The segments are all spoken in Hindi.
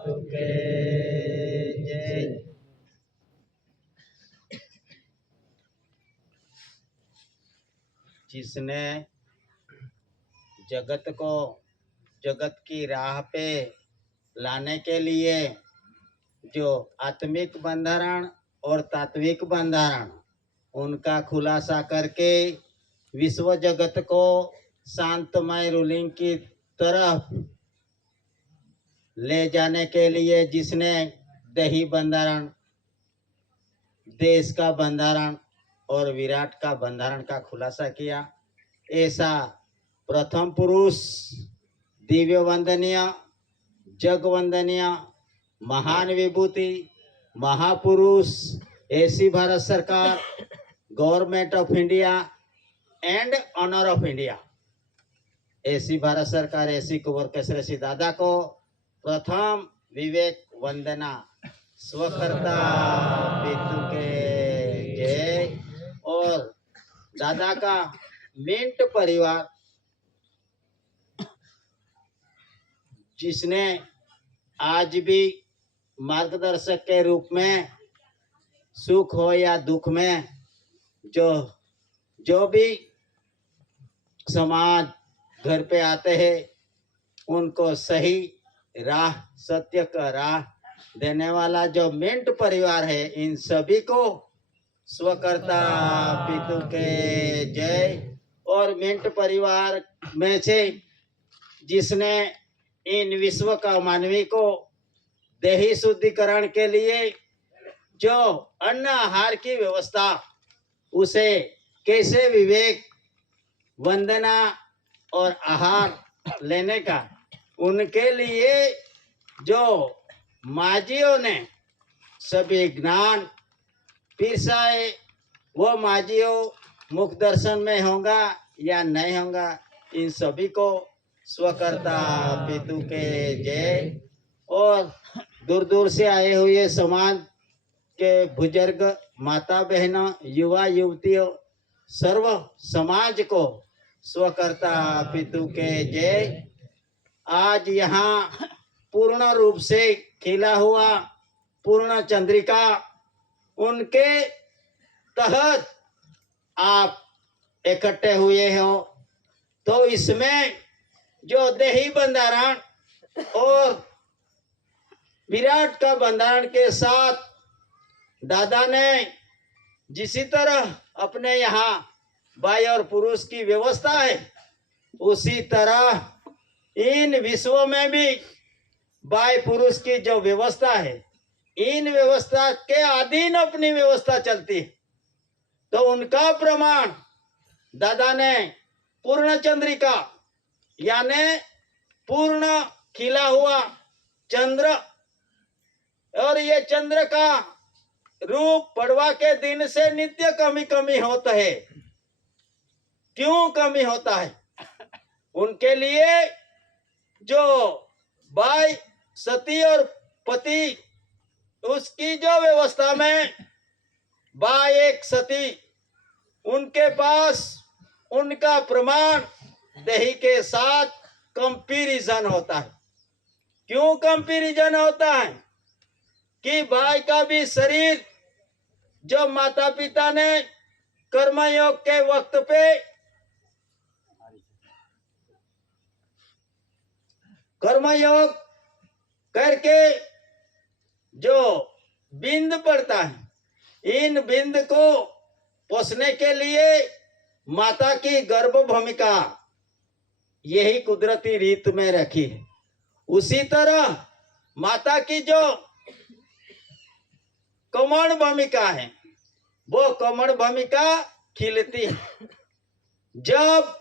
तुके जय। जिसने जगत को जगत की राह पे लाने के लिए जो आत्मिक बंधारण और तात्विक बंधारण उनका खुलासा करके विश्व जगत को शांतमय रूलिंग की तरफ ले जाने के लिए जिसने दही बंधारण, देश का बंधारण और विराट का बंधारण का खुलासा किया, ऐसा प्रथम पुरुष दिव्य वंदनीय जग वंदनीय महान विभूति महापुरुष ऐसी भारत सरकार government of India and honour of India ऐसी भारत सरकार ऐसी कुंवर केसरी दादा को प्रथम विवेक वंदना स्वकर्ता पितु के जय। और दादा का मिंट परिवार जिसने आज भी मार्गदर्शक के रूप में सुख हो या दुख में जो भी समाज घर पे आते हैं उनको सही राह सत्य का राह देने वाला जो मिंट परिवार है, इन सभी को स्वकर्ता पितु के जय। और मिंट परिवार में से जिसने इन विश्व का मानवी को देही शुद्धिकरण के लिए जो अन्न आहार की व्यवस्था उसे कैसे विवेक वंदना और आहार लेने का उनके लिए जो माजियों ने सभी ज्ञान पिरसाए, वो माजियों मुख दर्शन में होगा या नहीं होगा, इन सभी को स्वकर्ता पितु के जय। और दूर दूर से आए हुए समाज के बुजुर्ग माता बहनों युवा युवतियों सर्व समाज को स्वकर्ता पितु के जय। आज यहाँ पूर्ण रूप से खिला हुआ पूर्ण चंद्रिका उनके तहत आप इकट्ठे हुए हो, तो इसमें जो देही बंधारण और विराट का बंधारण के साथ दादा ने जिसी तरह अपने यहाँ बाई और पुरुष की व्यवस्था है, उसी तरह इन विश्व में भी बाई पुरुष की जो व्यवस्था है, इन व्यवस्था के अधीन अपनी व्यवस्था चलती है। तो उनका प्रमाण दादा ने पूर्ण चंद्रिका यानी पूर्ण खिला हुआ चंद्र, और ये चंद्र का रूप पड़वा के दिन से नित्य कमी कमी होता है। क्यों कमी होता है? उनके लिए जो बाई सती और पति उसकी जो व्यवस्था में बाई एक सती उनके पास उनका प्रमाण देही के साथ कंपैरिजन होता है। क्यों कंपैरिजन होता है? कि भाई का भी शरीर जो माता पिता ने कर्मयोग के वक्त पे कर्मयोग करके जो बिंद पड़ता है, इन बिंद को पोसने के लिए माता की गर्भ भूमिका यही कुदरती रीत में रखी है। उसी तरह माता की जो कमण भूमिका है, वो कमण भूमिका खिलती है। जब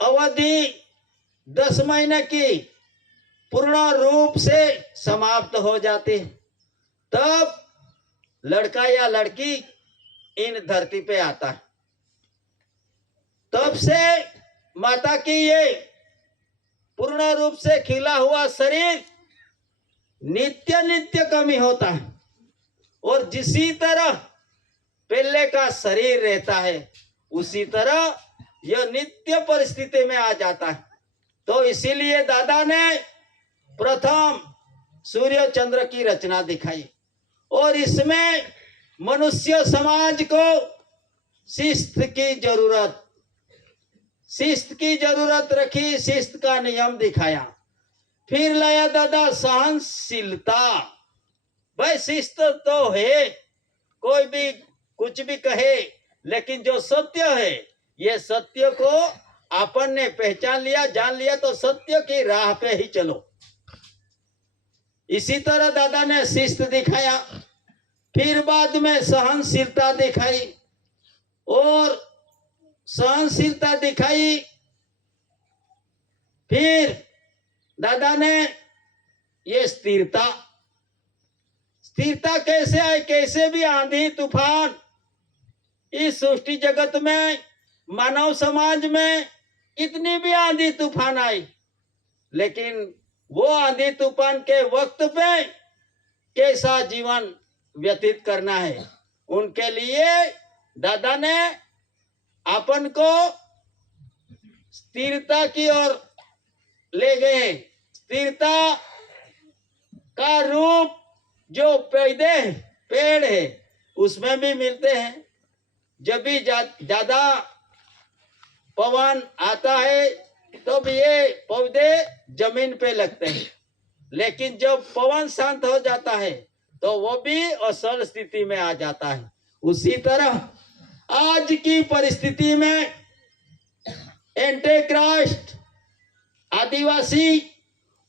अवधि 10 महीने की पूर्ण रूप से समाप्त हो जाती है, तब लड़का या लड़की इन धरती पे आता है। तब से माता की ये पूर्ण रूप से खिला हुआ शरीर नित्य नित्य कमी होता है, और जिसी तरह पहले का शरीर रहता है उसी तरह यह नित्य परिस्थिति में आ जाता है। तो इसीलिए दादा ने प्रथम सूर्य चंद्र की रचना दिखाई और इसमें मनुष्य समाज को शिस्त की जरूरत रखी, शिस्त का नियम दिखाया। फिर लाया दादा सहनशीलता। भाई शिस्त तो है, कोई भी कुछ भी कहे, लेकिन जो सत्य है ये सत्य को अपन ने पहचान लिया, जान लिया तो सत्य की राह पे ही चलो। इसी तरह दादा ने शिस्त दिखाया, फिर बाद में सहनशीलता दिखाई और सहनशीलता दिखाई। फिर दादा ने ये स्थिरता कैसे आए, कैसे भी आंधी तूफान इस सृष्टि जगत में, मानव समाज में कितनी भी आंधी तूफान आई, लेकिन वो आंधी तूफान के वक्त पे कैसा जीवन व्यतीत करना है, उनके लिए दादा ने अपन को स्थिरता की ओर ले गए। स्थिरता का रूप जो पेड़ है उसमें भी मिलते हैं। जब भी ज्यादा पवन आता है तो भी ये पौधे जमीन पे लगते हैं, लेकिन जब पवन शांत हो जाता है तो वो भी असल स्थिति में आ जाता है। उसी तरह आज की परिस्थिति में एंटीक्राइस्ट, आदिवासी,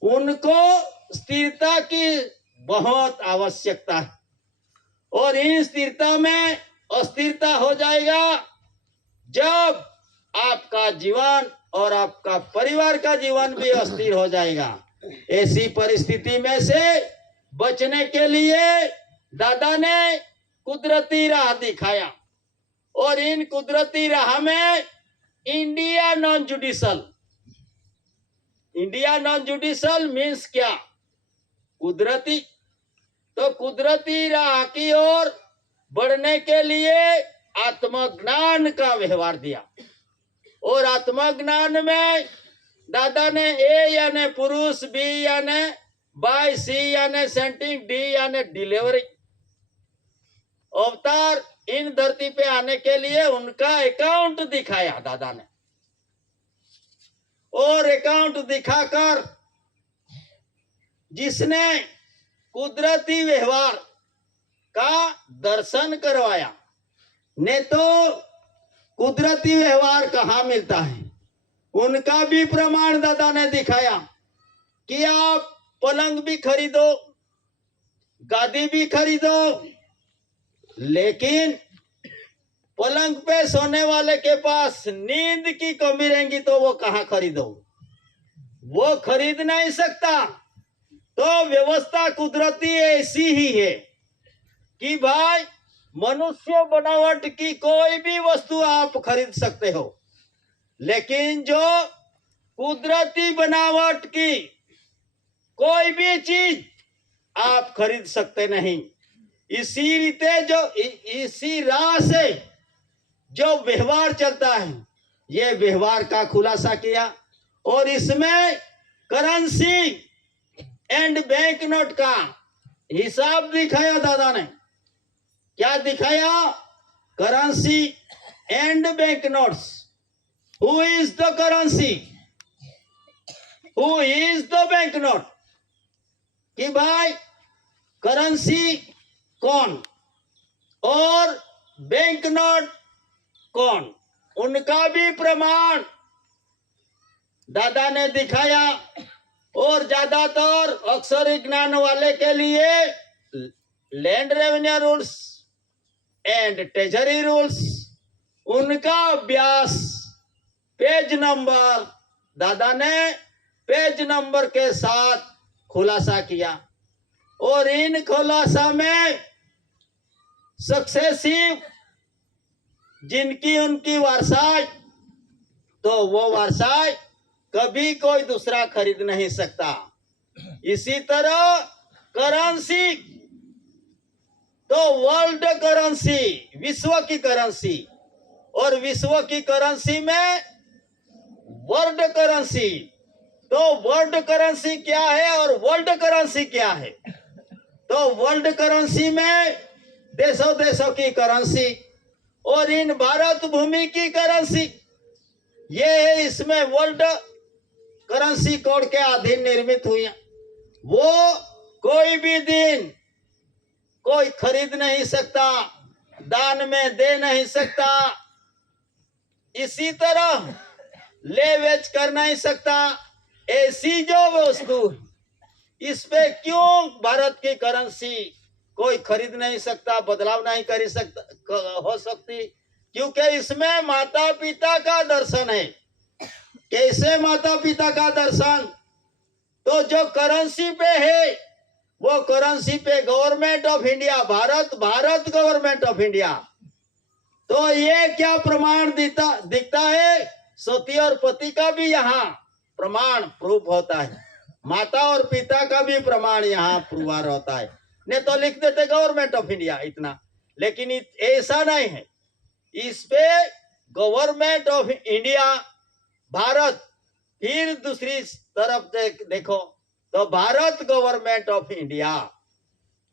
उनको स्थिरता की बहुत आवश्यकता है और इन स्थिरता में अस्थिरता हो जाएगा जब आपका जीवन और आपका परिवार का जीवन भी अस्थिर हो जाएगा। ऐसी परिस्थिति में से बचने के लिए दादा ने कुदरती राह दिखाया और इन कुदरती राह में इंडिया नॉन जुडिशल मीन्स क्या? कुदरती। तो कुदरती राह की ओर बढ़ने के लिए आत्मज्ञान का व्यवहार दिया और आत्मज्ञान में दादा ने ए यानी पुरुष, बी यानी बाय, सी यानी सेंटिंग, डी यानी डिलीवरी, अवतार इन धरती पे आने के लिए उनका अकाउंट दिखाया दादा ने और अकाउंट दिखाकर जिसने कुदरती व्यवहार का दर्शन करवाया। ने तो कुदरती व्यवहार कहाँ मिलता है, उनका भी प्रमाण दादा ने दिखाया कि आप पलंग भी खरीदो, गादी भी खरीदो, लेकिन पलंग पे सोने वाले के पास नींद की कमी रहेगी तो वो कहाँ खरीदो, वो खरीद नहीं सकता। तो व्यवस्था कुदरती ऐसी ही है कि भाई मनुष्य बनावट की कोई भी वस्तु आप खरीद सकते हो, लेकिन जो कुदरती बनावट की कोई भी चीज आप खरीद सकते नहीं। इसी राह से जो व्यवहार चलता है, ये व्यवहार का खुलासा किया और इसमें करेंसी एंड बैंक नोट का हिसाब दिखाया दादा ने। क्या दिखाया? Currency and bank notes. Who is the currency, who is the bank note, कि भाई करेंसी कौन और बैंक नोट कौन, उनका भी प्रमाण दादा ने दिखाया। और ज्यादातर अक्षर ज्ञान वाले के लिए land revenue rules and treasury rules, उनका अभ्यास पेज नंबर दादा ने पेज नंबर के साथ खुलासा किया और इन खुलासा में सक्सेसिव जिनकी उनकी वारसाई, तो वो वारसाई कभी कोई दूसरा खरीद नहीं सकता। इसी तरह करेंसी तो वर्ल्ड करेंसी, विश्व की करेंसी, और विश्व की करेंसी में वर्ल्ड करेंसी तो वर्ल्ड करेंसी क्या है और वर्ल्ड करेंसी क्या है? तो वर्ल्ड करेंसी में देशों देशों की करेंसी और इन भारत भूमि की करेंसी, ये है इसमें वर्ल्ड करेंसी कोड के अधीन निर्मित हुई है। वो कोई भी दिन कोई खरीद नहीं सकता, दान में दे नहीं सकता, इसी तरह ले बेच कर नहीं सकता। ऐसी जो वस्तु, इस पे क्यों भारत की करेंसी कोई खरीद नहीं सकता, बदलाव नहीं कर सकता हो सकती? क्योंकि इसमें माता पिता का दर्शन है। कैसे माता पिता का दर्शन? तो जो करेंसी पे है वो करेंसी पे government of India, Bharat government of India. तो ये क्या प्रमाण दिखता है? सती और पति का भी यहाँ प्रमाण प्रूफ होता है, माता और पिता का भी प्रमाण यहाँ प्रूवार होता है। नहीं तो लिख देते गवर्नमेंट ऑफ इंडिया इतना, लेकिन ऐसा नहीं है। इस पे गवर्नमेंट ऑफ इंडिया भारत, फिर दूसरी तरफ देखो तो भारत गवर्नमेंट ऑफ इंडिया।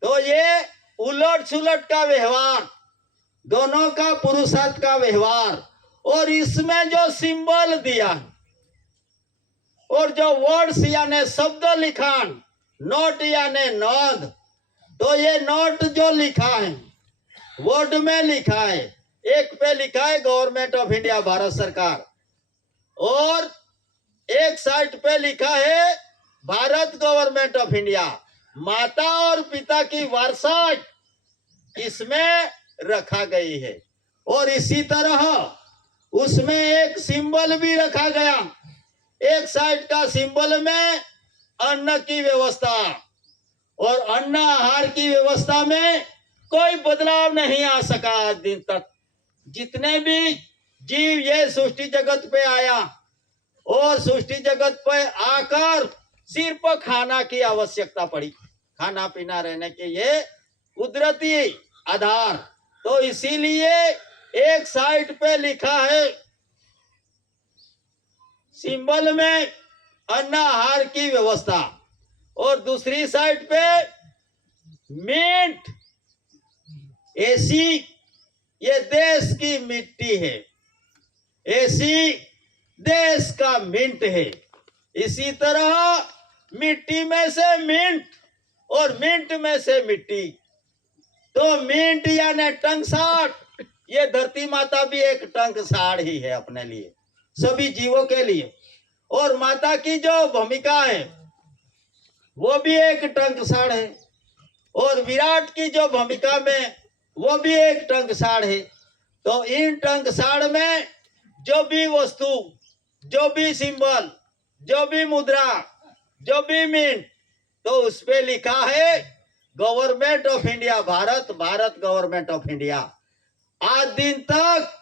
तो ये उलट सुलट का व्यवहार, दोनों का पुरुषार्थ का व्यवहार, और इसमें जो सिंबल दिया और जो वर्ड्स यानी शब्द लिखान, नोट यानी नोंद, तो ये नोट जो लिखा है वर्ड में लिखा है, एक पे लिखा है गवर्नमेंट ऑफ इंडिया भारत सरकार, और एक साइड पे लिखा है भारत गवर्नमेंट ऑफ इंडिया। माता और पिता की वारसाई इसमें रखा गई है। और इसी तरह उसमें एक सिंबल भी रखा गया, एक साइड का सिंबल में अन्न की व्यवस्था, और अन्न आहार की व्यवस्था में कोई बदलाव नहीं आ सका आज दिन तक। जितने भी जीव ये सृष्टि जगत पे आया और सृष्टि जगत पे आकर सिर्फ खाना की आवश्यकता पड़ी, खाना पीना रहने के ये कुदरती आधार। तो इसीलिए एक साइड पे लिखा है सिंबल में अन्न आहार की व्यवस्था, और दूसरी साइड पे मिंट, ऐसी ये देश की मिट्टी है, ऐसी देश का मिंट है। इसी तरह मिट्टी में से मिंट और मिंट में से मिट्टी। तो मिंट यानी टंकसाड़, ये धरती माता भी एक टंकसाड़ ही है अपने लिए, सभी जीवों के लिए। और माता की जो भूमिका है वो भी एक टंकसाड़ है, और विराट की जो भूमिका में वो भी एक टंकसाड़ है। तो इन टंकसाड़ में जो भी वस्तु, जो भी सिंबल, जो भी मुद्रा, जो भी मिंट, तो उस पे लिखा है government of India, Bharat government of India. आज दिन तक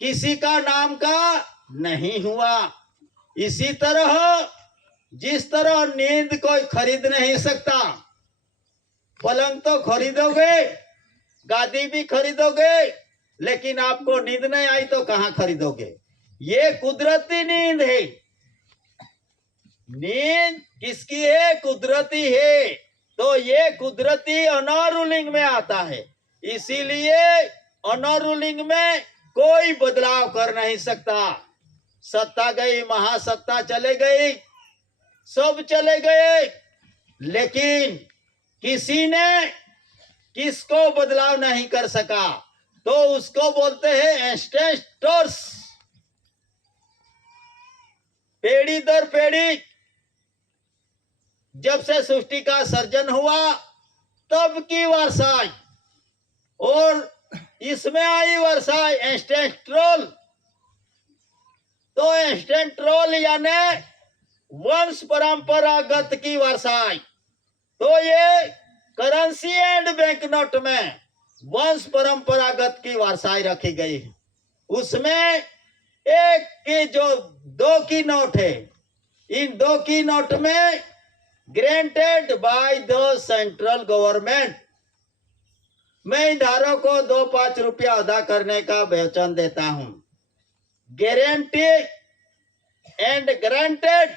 किसी का नाम का नहीं हुआ। इसी तरह जिस तरह नींद कोई खरीद नहीं सकता, पलंग तो खरीदोगे, गादी भी खरीदोगे, लेकिन आपको नींद नहीं आई तो कहां खरीदोगे? ये कुदरती नींद है। नींद किसकी है? कुदरती है। तो ये कुदरती अनरूलिंग में आता है, इसीलिए अनरूलिंग में कोई बदलाव कर नहीं सकता। सत्ता गई, महासत्ता चले गई, सब चले गए, लेकिन किसी ने किसको बदलाव नहीं कर सका। तो उसको बोलते हैं एंसेस्टर्स। पीढ़ी दर पीढ़ी जब से सृष्टि का सर्जन हुआ तब की वर्षाई, और इसमें आई वर्षाई एंसेस्ट्रल। तो एंसेस्ट्रल यानी वंश परंपरागत की वर्षाई। तो ये करेंसी एंड बैंक नोट में वंश परंपरागत की वर्षाई रखी गई है। उसमें एक की जो 2 की नोट है, इन 2 की नोट में granted by the central government, मैं इन धारों को 2-5 रुपया अदा करने का वचन देता हूं। गारंटी एंड ग्रांटेड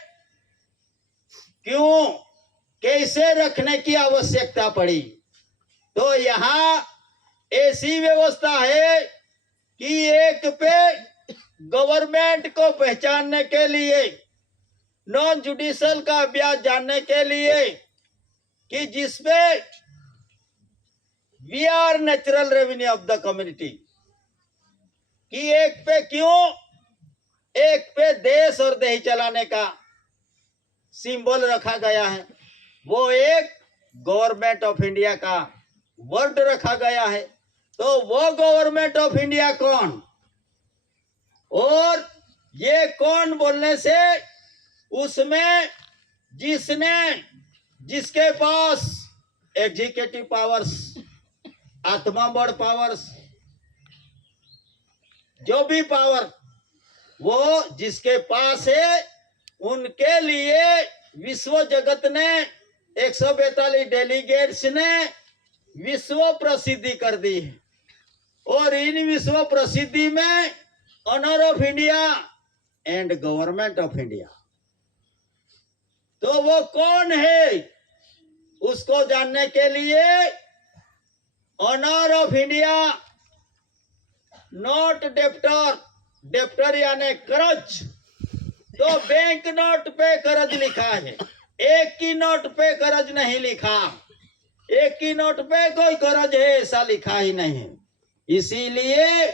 कैसे रखने की आवश्यकता पड़ी। तो यहाँ ऐसी व्यवस्था है कि एक पे गवर्नमेंट को पहचानने के लिए, नॉन जुडिशियल का अभ्यास जानने के लिए कि जिसमें we are natural revenue of the community, कि एक पे क्यों, एक पे देश और देही चलाने का सिंबल रखा गया है, वो एक गवर्नमेंट ऑफ इंडिया का वर्ड रखा गया है। तो वो गवर्नमेंट ऑफ इंडिया कौन, और ये कौन बोलने से उसमें जिसके पास एग्जीक्यूटिव पावर्स, आत्मबल पावर्स, जो भी पावर वो जिसके पास है, उनके लिए विश्व जगत ने 142 डेलीगेट्स ने विश्व प्रसिद्धि कर दी है। और इन विश्व प्रसिद्धि में honour of India and government of India. तो वो कौन है उसको जानने के लिए honour of India, not debtor, debtor यानी कर्ज, तो बैंक नोट पे कर्ज लिखा है, एक की नोट पे कर्ज नहीं लिखा, एक की नोट पे कोई कर्ज है ऐसा लिखा ही नहीं है। इसीलिए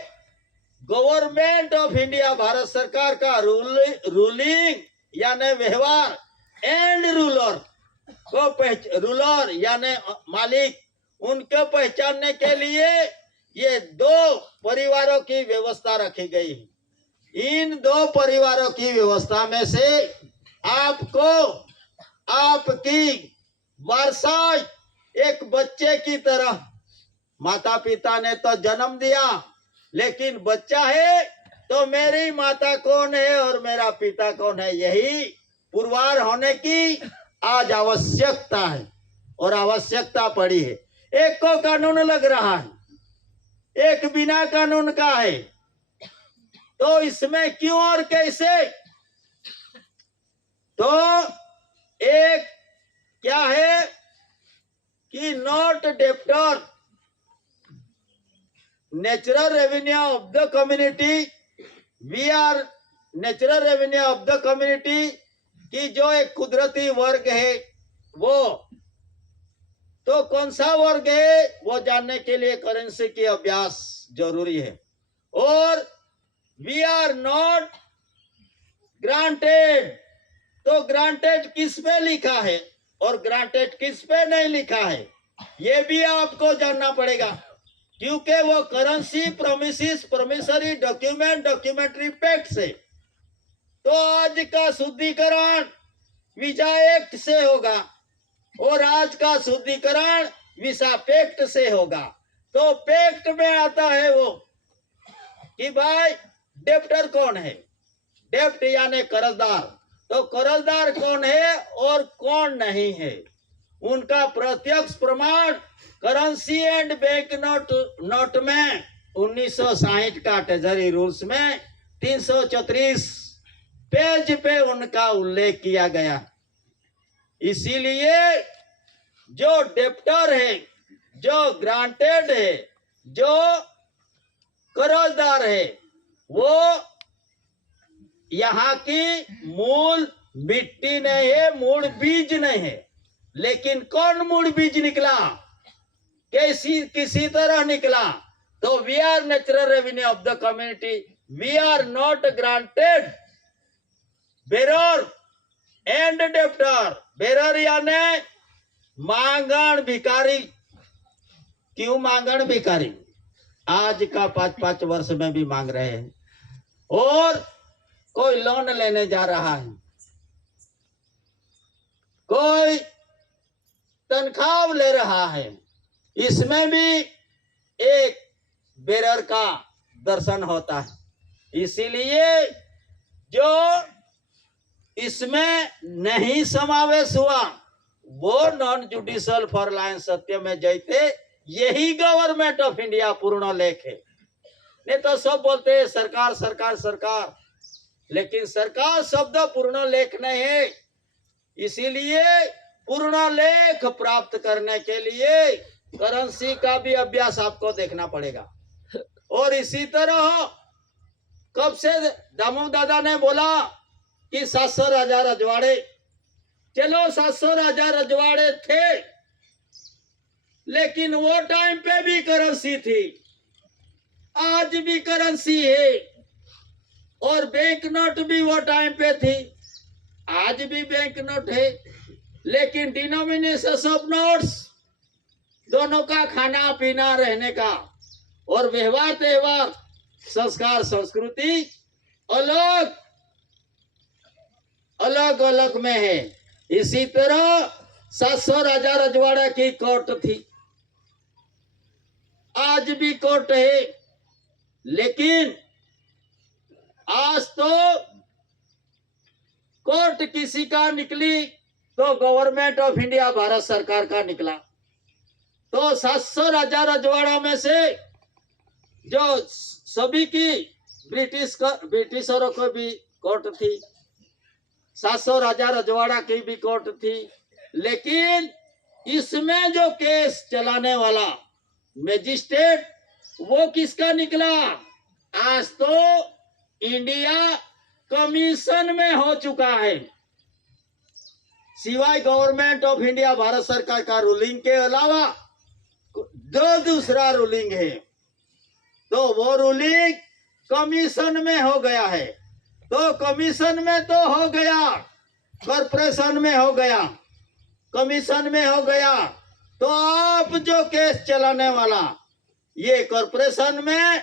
गवर्नमेंट ऑफ इंडिया, भारत सरकार का रूलिंग यानी व्यवहार, एंड रूलर को रूलर यानी मालिक, उनको पहचानने के लिए ये दो परिवारों की व्यवस्था रखी गई है। इन दो परिवारों की व्यवस्था में से आपको आपकी वारसाई एक बच्चे की तरह, माता पिता ने तो जन्म दिया, लेकिन बच्चा है तो मेरी माता कौन है और मेरा पिता कौन है, यही पुरवार होने की आज आवश्यकता है और आवश्यकता पड़ी है। एक को कानून लग रहा है, एक बिना कानून का है, तो इसमें क्यों और कैसे। तो एक क्या है कि not debtor, natural revenue of the community, we are natural revenue of the community, कि जो एक कुदरती वर्ग है वो, तो कौन सा वर्ग है वो जानने के लिए करेंसी की अभ्यास जरूरी है। और वी आर नॉट ग्रांटेड, तो ग्रांटेड किस पे लिखा है और ग्रांटेड किस पे नहीं लिखा है, ये भी आपको जानना पड़ेगा, क्योंकि वो currency, promises, promissory document, documentary pact से। तो आज का शुद्धिकरण वीजा एक्ट से होगा और आज का शुद्धिकरण वीसा पैक्ट से होगा। तो पैक्ट में आता है वो कि भाई डेप्टर कौन है, डेप्ट यानी कर्जदार, तो कर्जदार कौन है और कौन नहीं है, उनका प्रत्यक्ष प्रमाण करेंसी एंड बैंक नोट में 1960 का ट्रेजरी रूल्स में 334 पेज पे उनका उल्लेख किया गया। इसीलिए जो डेप्टर है, जो ग्रांटेड है, जो कर्जदार है, वो यहाँ की मूल मिट्टी नहीं है, मूल बीज नहीं है। लेकिन कौन मूल बीज निकला, किसी तरह निकला, तो we are natural revenue of the community, we are not granted bearer and debtor. Bearer यानी मांगण भिखारी। क्यों मांगण भिखारी, आज का 5-5 वर्ष में भी मांग रहे हैं, और कोई लोन लेने जा रहा है, कोई तनख्वाह ले रहा है, इसमें भी एक बेरर का दर्शन होता है। इसीलिए जो इसमें नहीं समावेश हुआ वो नॉन जुडिशियल फॉर लाइन सत्य में जैते, यही गवर्नमेंट ऑफ इंडिया पूर्ण लेख है। नहीं तो सब बोलते हैं सरकार सरकार सरकार, लेकिन सरकार शब्द पूर्ण लेख नहीं है। इसीलिए पूर्ण लेख प्राप्त करने के लिए करेंसी का भी अभ्यास आपको देखना पड़ेगा। और इसी तरह कब से दामू दादा ने बोला कि 700 राजा रजवाड़े, चलो 700 राजा रजवाड़े थे, लेकिन वो टाइम पे भी करेंसी थी, आज भी करेंसी है, और बैंक नोट भी वो टाइम पे थी, आज भी बैंक नोट है, लेकिन डिनोमिनेशन ऑफ नोट्स दोनों का खाना पीना रहने का और व्यवहार त्यौहार संस्कार संस्कृति अलग अलग अलग में है। इसी तरह 700 राजा रजवाड़ा की कोर्ट थी, आज भी कोर्ट है, लेकिन आज तो कोर्ट किसी का निकली तो गवर्नमेंट ऑफ इंडिया भारत सरकार का निकला। तो 700 राजा रजवाड़ा में से जो सभी की ब्रिटिशरों को भी कोर्ट थी, 700 राजा रजवाड़ा की भी कोर्ट थी, लेकिन इसमें जो केस चलाने वाला मैजिस्ट्रेट वो किसका निकला? आज तो इंडिया कमीशन में हो चुका है, सिवाय गवर्नमेंट ऑफ इंडिया भारत सरकार का रूलिंग के अलावा दो दूसरा रूलिंग है, तो वो रूलिंग कमीशन में हो गया है। तो कमीशन में तो हो गया, कॉर्पोरेशन में हो गया, कमीशन में हो गया, तो आप जो केस चलाने वाला ये कॉर्पोरेशन में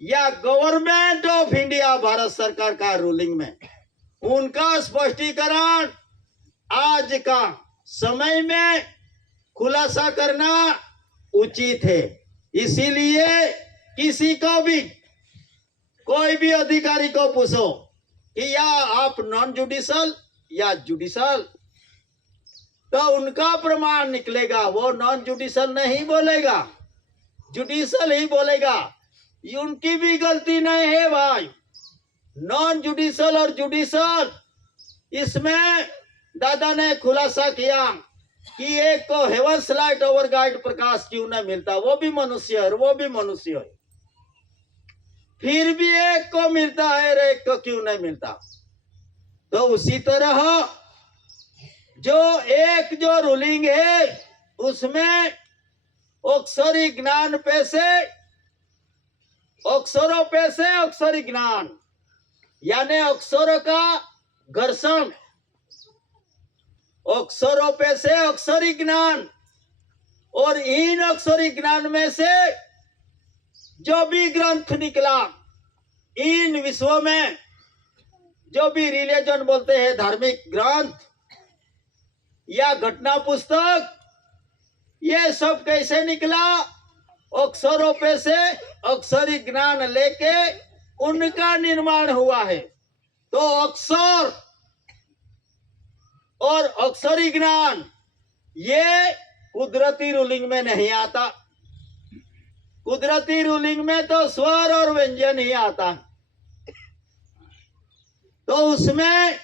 या गवर्नमेंट ऑफ इंडिया भारत सरकार का रूलिंग में, उनका स्पष्टीकरण आज का समय में खुलासा करना उचित है। इसीलिए किसी को भी कोई भी अधिकारी को पूछो कि या आप नॉन जुडिशल या जुडिशल, तो उनका प्रमाण निकलेगा, वो नॉन जुडिशल नहीं बोलेगा, जुडिशल ही बोलेगा। उनकी भी गलती नहीं है भाई, नॉन जुडिशल और जुडिशल, इसमें दादा ने खुलासा किया कि एक को हेवंस लाइट ओवर गाइड प्रकाश क्यों नहीं मिलता, वो भी मनुष्य है, वो भी मनुष्य है, फिर भी एक को मिलता है और एक को क्यों नहीं मिलता। तो उसी तरह जो रूलिंग है उसमें अक्षरी ज्ञान पे से अक्षरों पे से अक्षरी ज्ञान, यानी अक्षरों का घर्षण, अक्षरों पे से अक्षरी ज्ञान, और इन अक्षरी ज्ञान में से जो भी ग्रंथ निकला, इन विश्व में जो भी रिलीजन बोलते हैं, धार्मिक ग्रंथ या घटना पुस्तक, ये सब कैसे निकला? अक्षरों पे से अक्षरी ज्ञान लेके उनका निर्माण हुआ है। तो अक्षर और अक्षरी ज्ञान ये कुदरती रूलिंग में नहीं आता, कुदरती रूलिंग में तो स्वर और व्यंजन ही आता, तो उसमें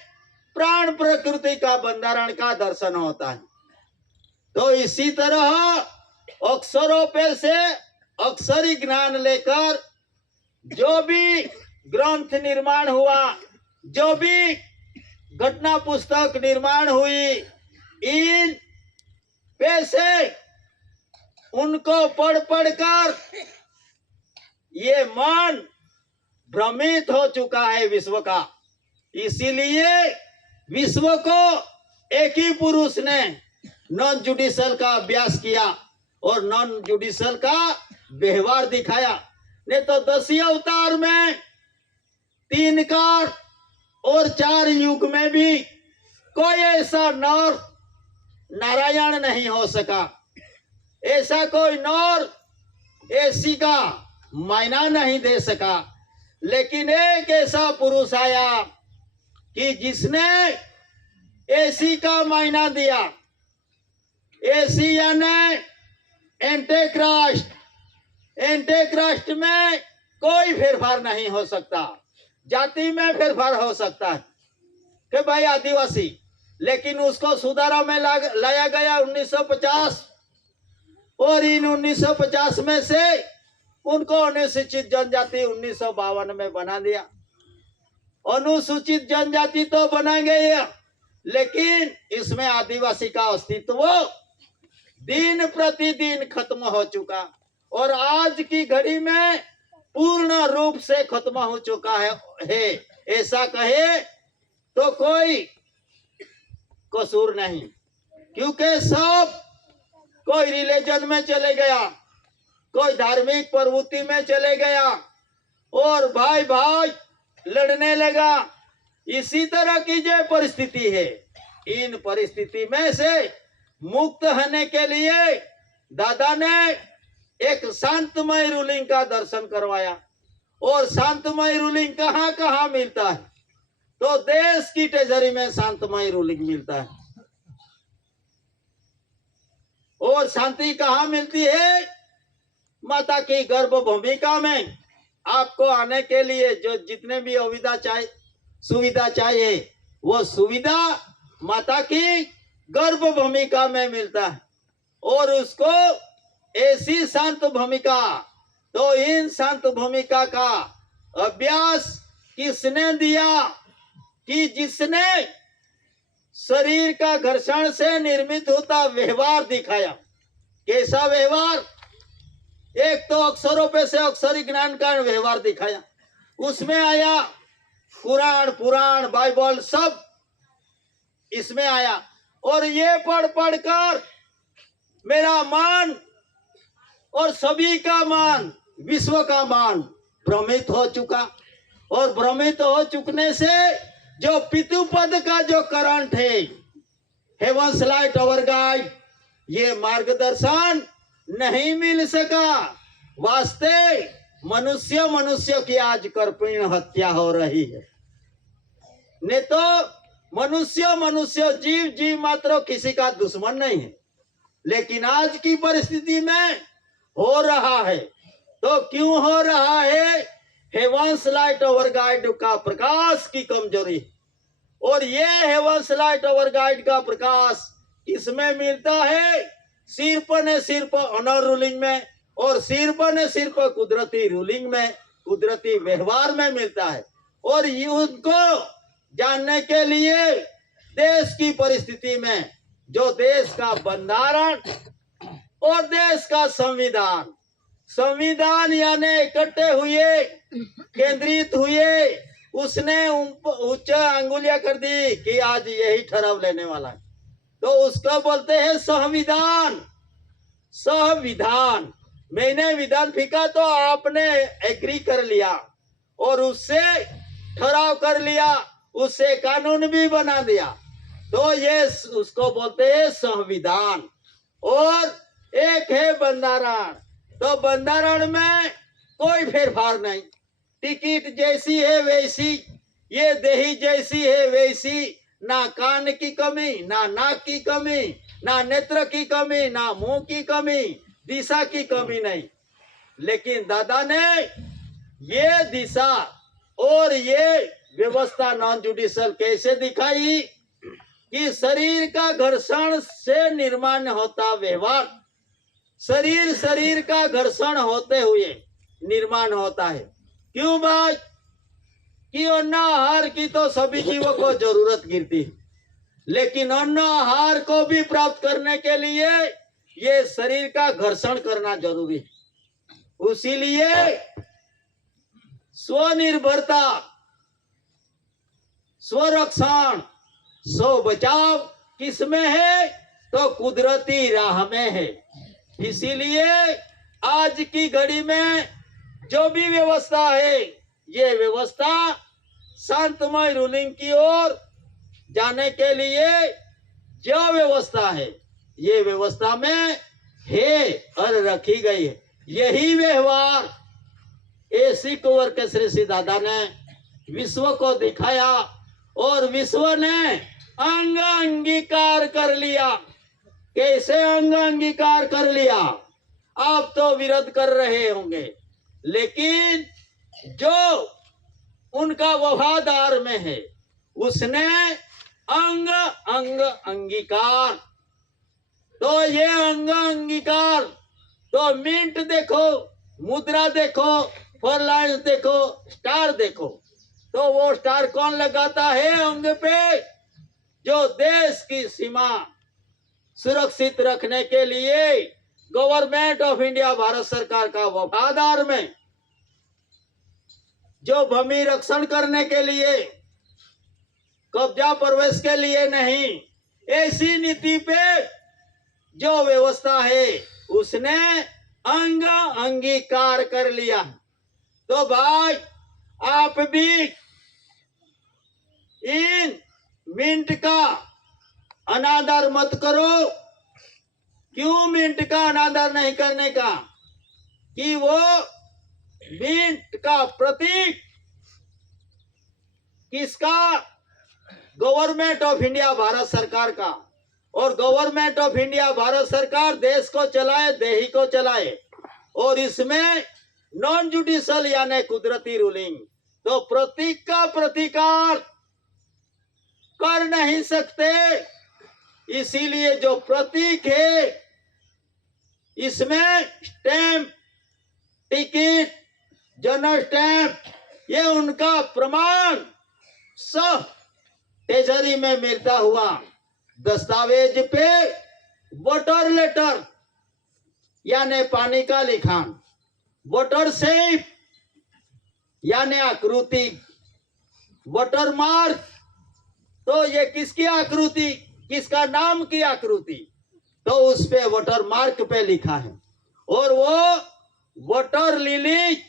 प्राण प्रकृति का बंधारण का दर्शन होता है। तो इसी तरह अक्षरों पे से अक्षरी ज्ञान लेकर जो भी ग्रंथ निर्माण हुआ, जो भी घटना पुस्तक निर्माण हुई, इन पे से उनको पढ़ पढ़कर ये मन भ्रमित हो चुका है विश्व का। इसीलिए विश्व को एक ही पुरुष ने नॉन जुडिशल का अभ्यास किया और नॉन जुडिशल का व्यवहार दिखाया। नहीं तो 10 अवतार में 3 काल और 4 युग में भी कोई ऐसा नर नारायण नहीं हो सका, ऐसा कोई नर ऐसी का मायना नहीं दे सका। लेकिन एक ऐसा पुरुष आया कि जिसने ऐसी का मायना दिया। ऐसी यानी एंटीक्राइस्ट, एंटीक्राइस्ट में कोई फेरफार नहीं हो सकता, जाति में फेरफार हो सकता है कि भाई आदिवासी लेकिन उसको सुधारा में लाया गया 1950, और इन 1950 में से उनको अनुसूचित जनजाति 1952 में बना दिया। अनुसूचित जनजाति तो बना गई, लेकिन इसमें आदिवासी का अस्तित्व दिन प्रतिदिन खत्म हो चुका, और आज की घड़ी में पूर्ण रूप से खत्म हो चुका है। ऐसा कहे तो कोई कसूर नहीं, क्योंकि सब कोई रिलीजन में चले गया, कोई धार्मिक प्रवृत्ति में चले गया, और भाई भाई लड़ने लगा। इसी तरह की जो परिस्थिति है, इन परिस्थिति में से मुक्त होने के लिए दादा ने एक शांतमय रूलिंग का दर्शन करवाया। और शांतमय रूलिंग कहाँ कहाँ मिलता है? तो देश की ट्रेजरी में शांतमय रूलिंग मिलता है। और शांति कहाँ मिलती है? माता की गर्भ भूमिका में। आपको आने के लिए जो जितने भी सुविधा चाहिए, वो सुविधा माता की गर्भ भूमिका में मिलता है। और उसको ऐसी शांत भूमिका, तो इन शांत भूमिका का अभ्यास किसने दिया? कि जिसने शरीर का घर्षण से निर्मित होता व्यवहार दिखाया। कैसा व्यवहार? एक तो अक्षरों पे से अक्षरी ज्ञान का व्यवहार दिखाया। उसमें आया पुराण बाइबल सब इसमें आया। और ये पढ़ पढ़कर मेरा मान और सभी का मान, विश्व का मान भ्रमित हो चुका। और भ्रमित हो चुकने से जो पितृपद का जो करंट है, हेवंस लाइट अवर गाइड, ये मार्गदर्शन नहीं मिल सका। वास्ते मनुष्य की आज कर्पूर्ण हत्या हो रही है। नहीं तो मनुष्य जीव मात्र किसी का दुश्मन नहीं है, लेकिन आज की परिस्थिति में हो रहा है। तो क्यों हो रहा है? हेवंस लाइट ओवर गाइड का प्रकाश की कमजोरी। और ये हेवंस लाइट ओवर गाइड का प्रकाश किसमें मिलता है? सिर्फ ने सिर्फ ऑनर रूलिंग में, और सिर्फ ने सिर्फ कुदरती रूलिंग में, कुदरती व्यवहार में मिलता है। और ये उनको जानने के लिए देश की परिस्थिति में, जो देश का बंधारण और देश का संविधान यानी इकट्ठे हुए, केंद्रित हुए, उसने उच्च अंगुलियां कर दी कि आज यही ठहराव लेने वाला है। तो उसको बोलते हैं संविधान। मैंने विधान फेंका तो आपने एग्री कर लिया, और उससे ठहराव कर लिया, उससे कानून भी बना दिया। तो ये उसको बोलते हैं संविधान। और एक है बंधारण। तो बंधारण में कोई फेरफार नहीं, टिकट जैसी है वैसी, ये देही जैसी है वैसी, ना कान की कमी, ना नाक की कमी, ना नेत्र की कमी, ना मुंह की कमी, दिशा की कमी नहीं। लेकिन दादा ने ये दिशा और ये व्यवस्था नॉन जुडिशियल कैसे दिखाई? कि शरीर का घर्षण से निर्माण होता व्यवहार, शरीर का घर्षण होते हुए निर्माण होता है। क्यों भाई? कि अन्न आहार की तो सभी जीवों को जरूरत गिरती है, लेकिन अन्न आहार को भी प्राप्त करने के लिए ये शरीर का घर्षण करना जरूरी है। उसीलिए स्वनिर्भरता, स्वरक्षण, स्व बचाव किसमें है? तो कुदरती राह में है। इसीलिए आज की घड़ी में जो भी व्यवस्था है, ये व्यवस्था शांतमय रूलिंग की ओर जाने के लिए जो व्यवस्था है, ये व्यवस्था में है और रखी गई है। यही व्यवहार ऐसी कुंवर के श्री दादा ने विश्व को दिखाया, और विश्व ने अंग अंगीकार कर लिया। कैसे अंग अंगीकार कर लिया? आप तो विरोध कर रहे होंगे, लेकिन जो उनका वफादार में है, उसने अंग अंग अंगीकार। तो ये अंग अंगीकार, तो मिंट देखो, मुद्रा देखो, फोर लाइन्स देखो, स्टार देखो, तो वो स्टार कौन लगाता है अंग पे? जो देश की सीमा सुरक्षित रखने के लिए गवर्नमेंट ऑफ इंडिया भारत सरकार का वफादार में, जो भूमि रक्षण करने के लिए, कब्जा प्रवेश के लिए नहीं, ऐसी नीति पे जो व्यवस्था है उसने अंग अंगीकार कर लिया। तो भाई आप भी इन मिंट का अनादर मत करो। क्यों मिंट का अनादर नहीं करने का? कि वो मिंट का प्रतीक किसका? गवर्नमेंट ऑफ इंडिया भारत सरकार का। और गवर्नमेंट ऑफ इंडिया भारत सरकार देश को चलाए, देही को चलाए, और इसमें नॉन जुडिशियल यानी कुदरती रूलिंग। तो प्रतीक का प्रतिकार कर नहीं सकते, इसीलिए जो प्रतीक है इसमें स्टैंप, टिकट, जनरल स्टैंप, ये उनका प्रमाण सब ट्रेजरी में मिलता हुआ दस्तावेज पे वाटर लेटर यानी पानी का लिखान, वाटर शेप यानी आकृति, वाटर मार्क, तो ये किसकी आकृति, किसका नाम की आकृति, तो उस पे वाटर मार्क पे लिखा है। और वो वाटर लिली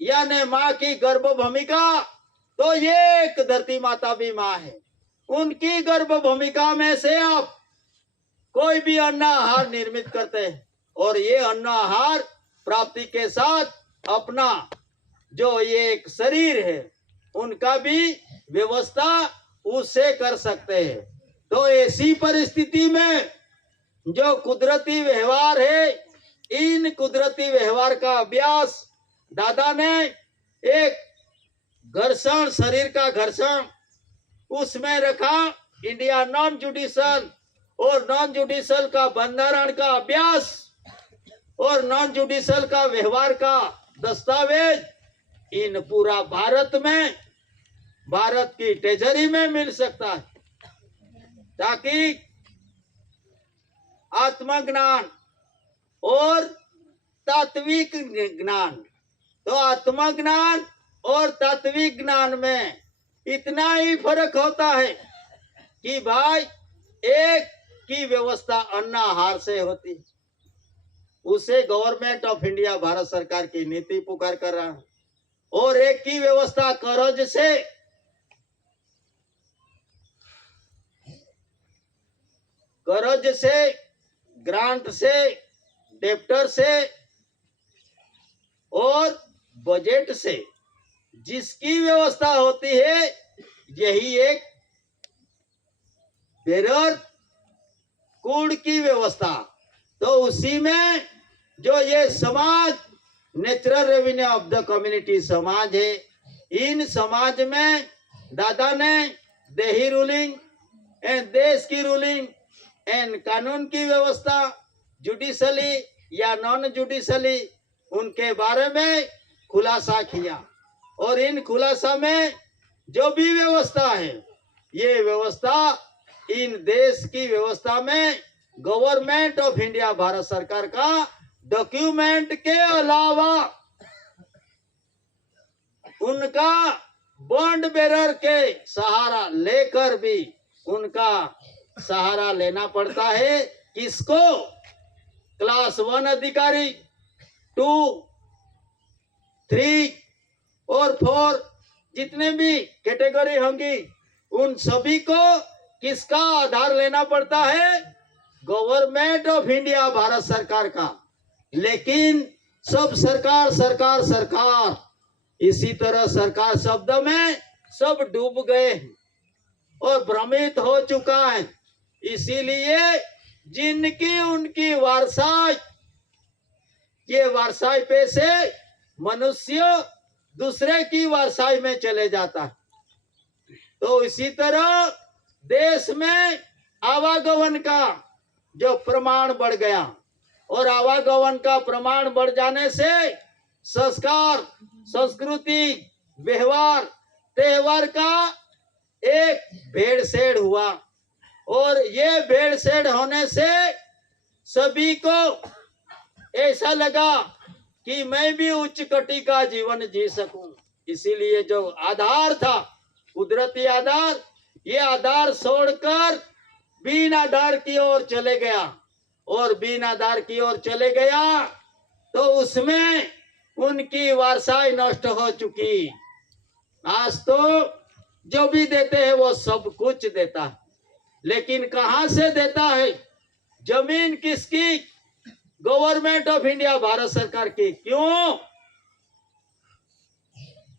यानी माँ की गर्भ भूमिका, तो ये एक धरती माता भी माँ है, उनकी गर्भ भूमिका में से आप कोई भी अन्न आहार निर्मित करते हैं, और ये अन्न आहार प्राप्ति के साथ अपना जो ये एक शरीर है उनका भी व्यवस्था उससे कर सकते हैं। तो ऐसी परिस्थिति में जो कुदरती व्यवहार है, इन कुदरती व्यवहार का अभ्यास दादा ने एक घर्षण, शरीर का घर्षण उसमें रखा, इंडिया नॉन जुडिशियल, और नॉन जुडिशियल का बंधारण का अभ्यास और नॉन जुडिशियल का व्यवहार का दस्तावेज इन पूरा भारत में, भारत की ट्रेजरी में मिल सकता है, ताकि आत्मज्ञान और तात्विक ज्ञान, तो आत्मज्ञान और तात्विक ज्ञान में इतना ही फर्क होता है कि भाई एक की व्यवस्था अन्न आहार से होती है, उसे गवर्नमेंट ऑफ इंडिया भारत सरकार की नीति पुकार कर रहा है, और एक की व्यवस्था कर्ज से, ग्रांट से, डेप्टर से और बजट से जिसकी व्यवस्था होती है, यही एक बेरर कूड़ की व्यवस्था। तो उसी में जो ये समाज natural revenue of the community समाज है, इन समाज में दादा ने देही रूलिंग एंड देश की रूलिंग एंड कानून की व्यवस्था, जुडिशली या नॉन जुडिशली, उनके बारे में खुलासा किया। और इन खुलासा में जो भी व्यवस्था है, ये व्यवस्था इन देश की व्यवस्था में गवर्नमेंट ऑफ इंडिया भारत सरकार का डॉक्यूमेंट के अलावा उनका बॉन्ड बेरर के सहारा लेकर भी उनका सहारा लेना पड़ता है। किसको? क्लास 1 अधिकारी, 2, 3 और 4 जितने भी कैटेगरी होंगी, उन सभी को किसका आधार लेना पड़ता है? गवर्नमेंट ऑफ इंडिया भारत सरकार का। लेकिन सब सरकार सरकार सरकार, इसी तरह सरकार शब्द में सब डूब गए और भ्रमित हो चुका है। इसीलिए जिनकी उनकी वारसाई, ये वारसाई पे से मनुष्य दूसरे की वारसाई में चले जाता है। तो इसी तरह देश में आवागमन का जो प्रमाण बढ़ गया, और आवागमन का प्रमाण बढ़ जाने से संस्कार, संस्कृति, व्यवहार, त्योहार का एक भेड़सेड़ हुआ। और ये भेड़सेड़ होने से सभी को ऐसा लगा कि मैं भी उच्च कोटि का जीवन जी सकूं। इसीलिए जो आधार था, कुदरती आधार, ये आधार छोड़कर बिन आधार की ओर चले गया, और बिन आधार की ओर चले गया तो उसमें उनकी वारसाई नष्ट हो चुकी। आज तो जो भी देते हैं वो सब कुछ देता है, लेकिन कहां से देता है? जमीन किसकी? गवर्नमेंट ऑफ इंडिया, भारत सरकार की। क्यों?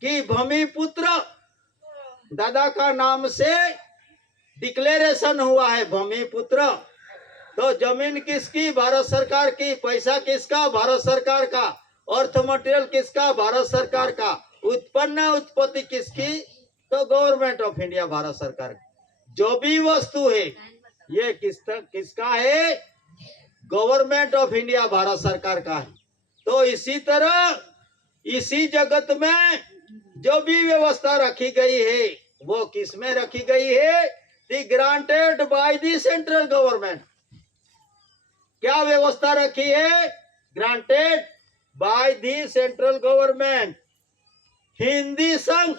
कि भूमिपुत्र दादा का नाम से डिक्लेरेशन हुआ है, भूमिपुत्र। तो जमीन किसकी? भारत सरकार की। पैसा किसका? भारत सरकार का। अर्थ मटेरियल किसका? भारत सरकार का। उत्पन्न उत्पत्ति किसकी? तो गवर्नमेंट ऑफ इंडिया, भारत सरकार की। जो भी वस्तु है ये किसका है? गवर्नमेंट ऑफ इंडिया, भारत सरकार का है। तो इसी तरह इसी जगत में जो भी व्यवस्था रखी गई है वो किस में रखी गई है? The granted by the central government. क्या व्यवस्था रखी है? Granted by the central government. Hindi संघ।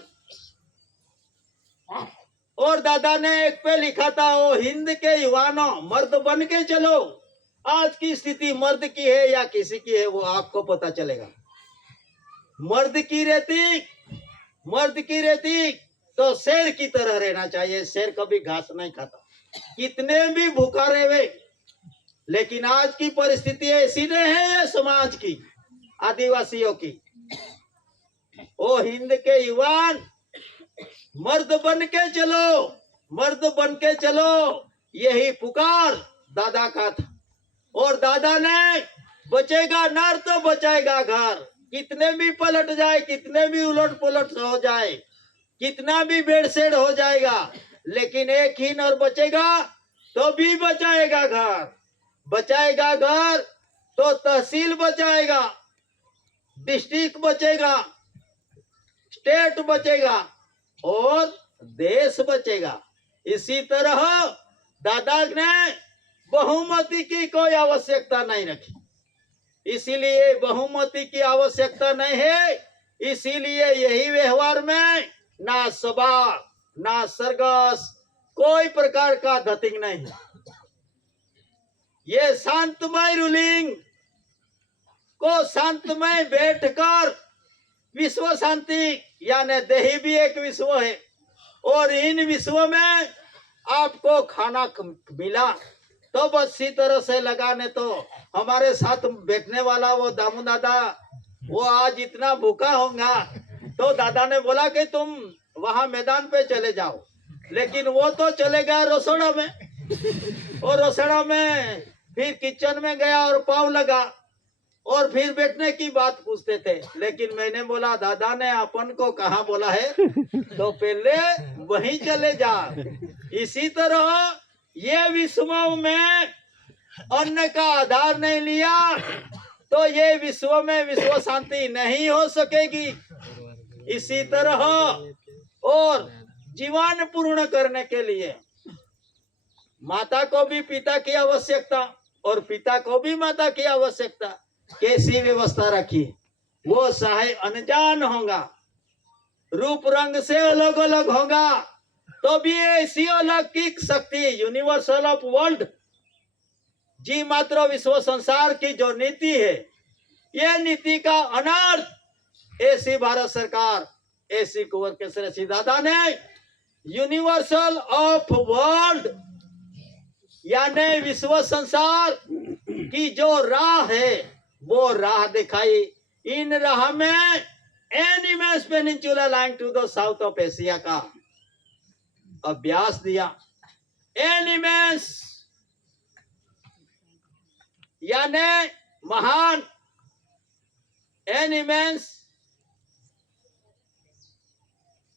और दादा ने एक पे लिखा था, ओ हिंद के युवानों, मर्द बन के चलो। आज की स्थिति मर्द की है या किसी की है वो आपको पता चलेगा। मर्द की रहती तो शेर की तरह रहना चाहिए। शेर कभी घास नहीं खाता, कितने भी भूखा रहे। लेकिन आज की परिस्थिति ऐसी नहीं है समाज की, आदिवासियों की। ओ हिंद के युवान, मर्द बन के चलो, मर्द बन के चलो। यही पुकार दादा का था। और दादा ने बचेगा नर तो बचाएगा घर। कितने भी पलट जाए, कितने भी उलट पुलट हो जाए, कितना भी बेड़सेड़ हो जाएगा, लेकिन एक ही नर बचेगा तो भी बचाएगा घर। बचाएगा घर तो तहसील बचाएगा, डिस्ट्रिक्ट बचेगा, स्टेट बचेगा और देश बचेगा। इसी तरह दादा ने बहुमती की कोई आवश्यकता नहीं रखी। इसीलिए बहुमती की आवश्यकता नहीं है। इसीलिए यही व्यवहार में ना सभा ना सरगस, कोई प्रकार का धतिंग नहीं है। ये शांतमय रूलिंग को शांतमय बैठकर विश्व शांति, यानी देही भी एक विश्व है। और इन विश्व में आपको खाना मिला तो बस इसी तरह से लगाने। तो हमारे साथ बैठने वाला वो दामू दादा, वो आज इतना भूखा होगा। तो दादा ने बोला कि तुम वहां मैदान पे चले जाओ, लेकिन वो तो चले गया रसोड़ा में। और रसोड़ा में फिर किचन में गया और पाव लगा और फिर बैठने की बात पूछते थे। लेकिन मैंने बोला दादा ने अपन को कहाँ बोला है, तो पहले वहीं चले जा। इसी तरह ये विश्व में अन्न का आधार नहीं लिया तो ये विश्व में विश्व शांति नहीं हो सकेगी। इसी तरह और जीवन पूर्ण करने के लिए माता को भी पिता की आवश्यकता और पिता को भी माता की आवश्यकता। कैसी व्यवस्था रखी? वो चाहे अनजान होगा, रूप रंग से अलग अलग होगा, तो भी ऐसी अलौकिक शक्ति, यूनिवर्सल ऑफ वर्ल्ड, जी मात्र विश्व संसार की जो नीति है, ये नीति का अनर्थ ऐसी भारत सरकार, ऐसी कुंवर केसरी दादा ने यूनिवर्सल ऑफ वर्ल्ड यानी विश्व संसार की जो राह है वो राह दिखाई। इन राह में animals peninsula line to the south of Asia का अभ्यास दिया। एनिमल्स यानी महान, एनिमल्स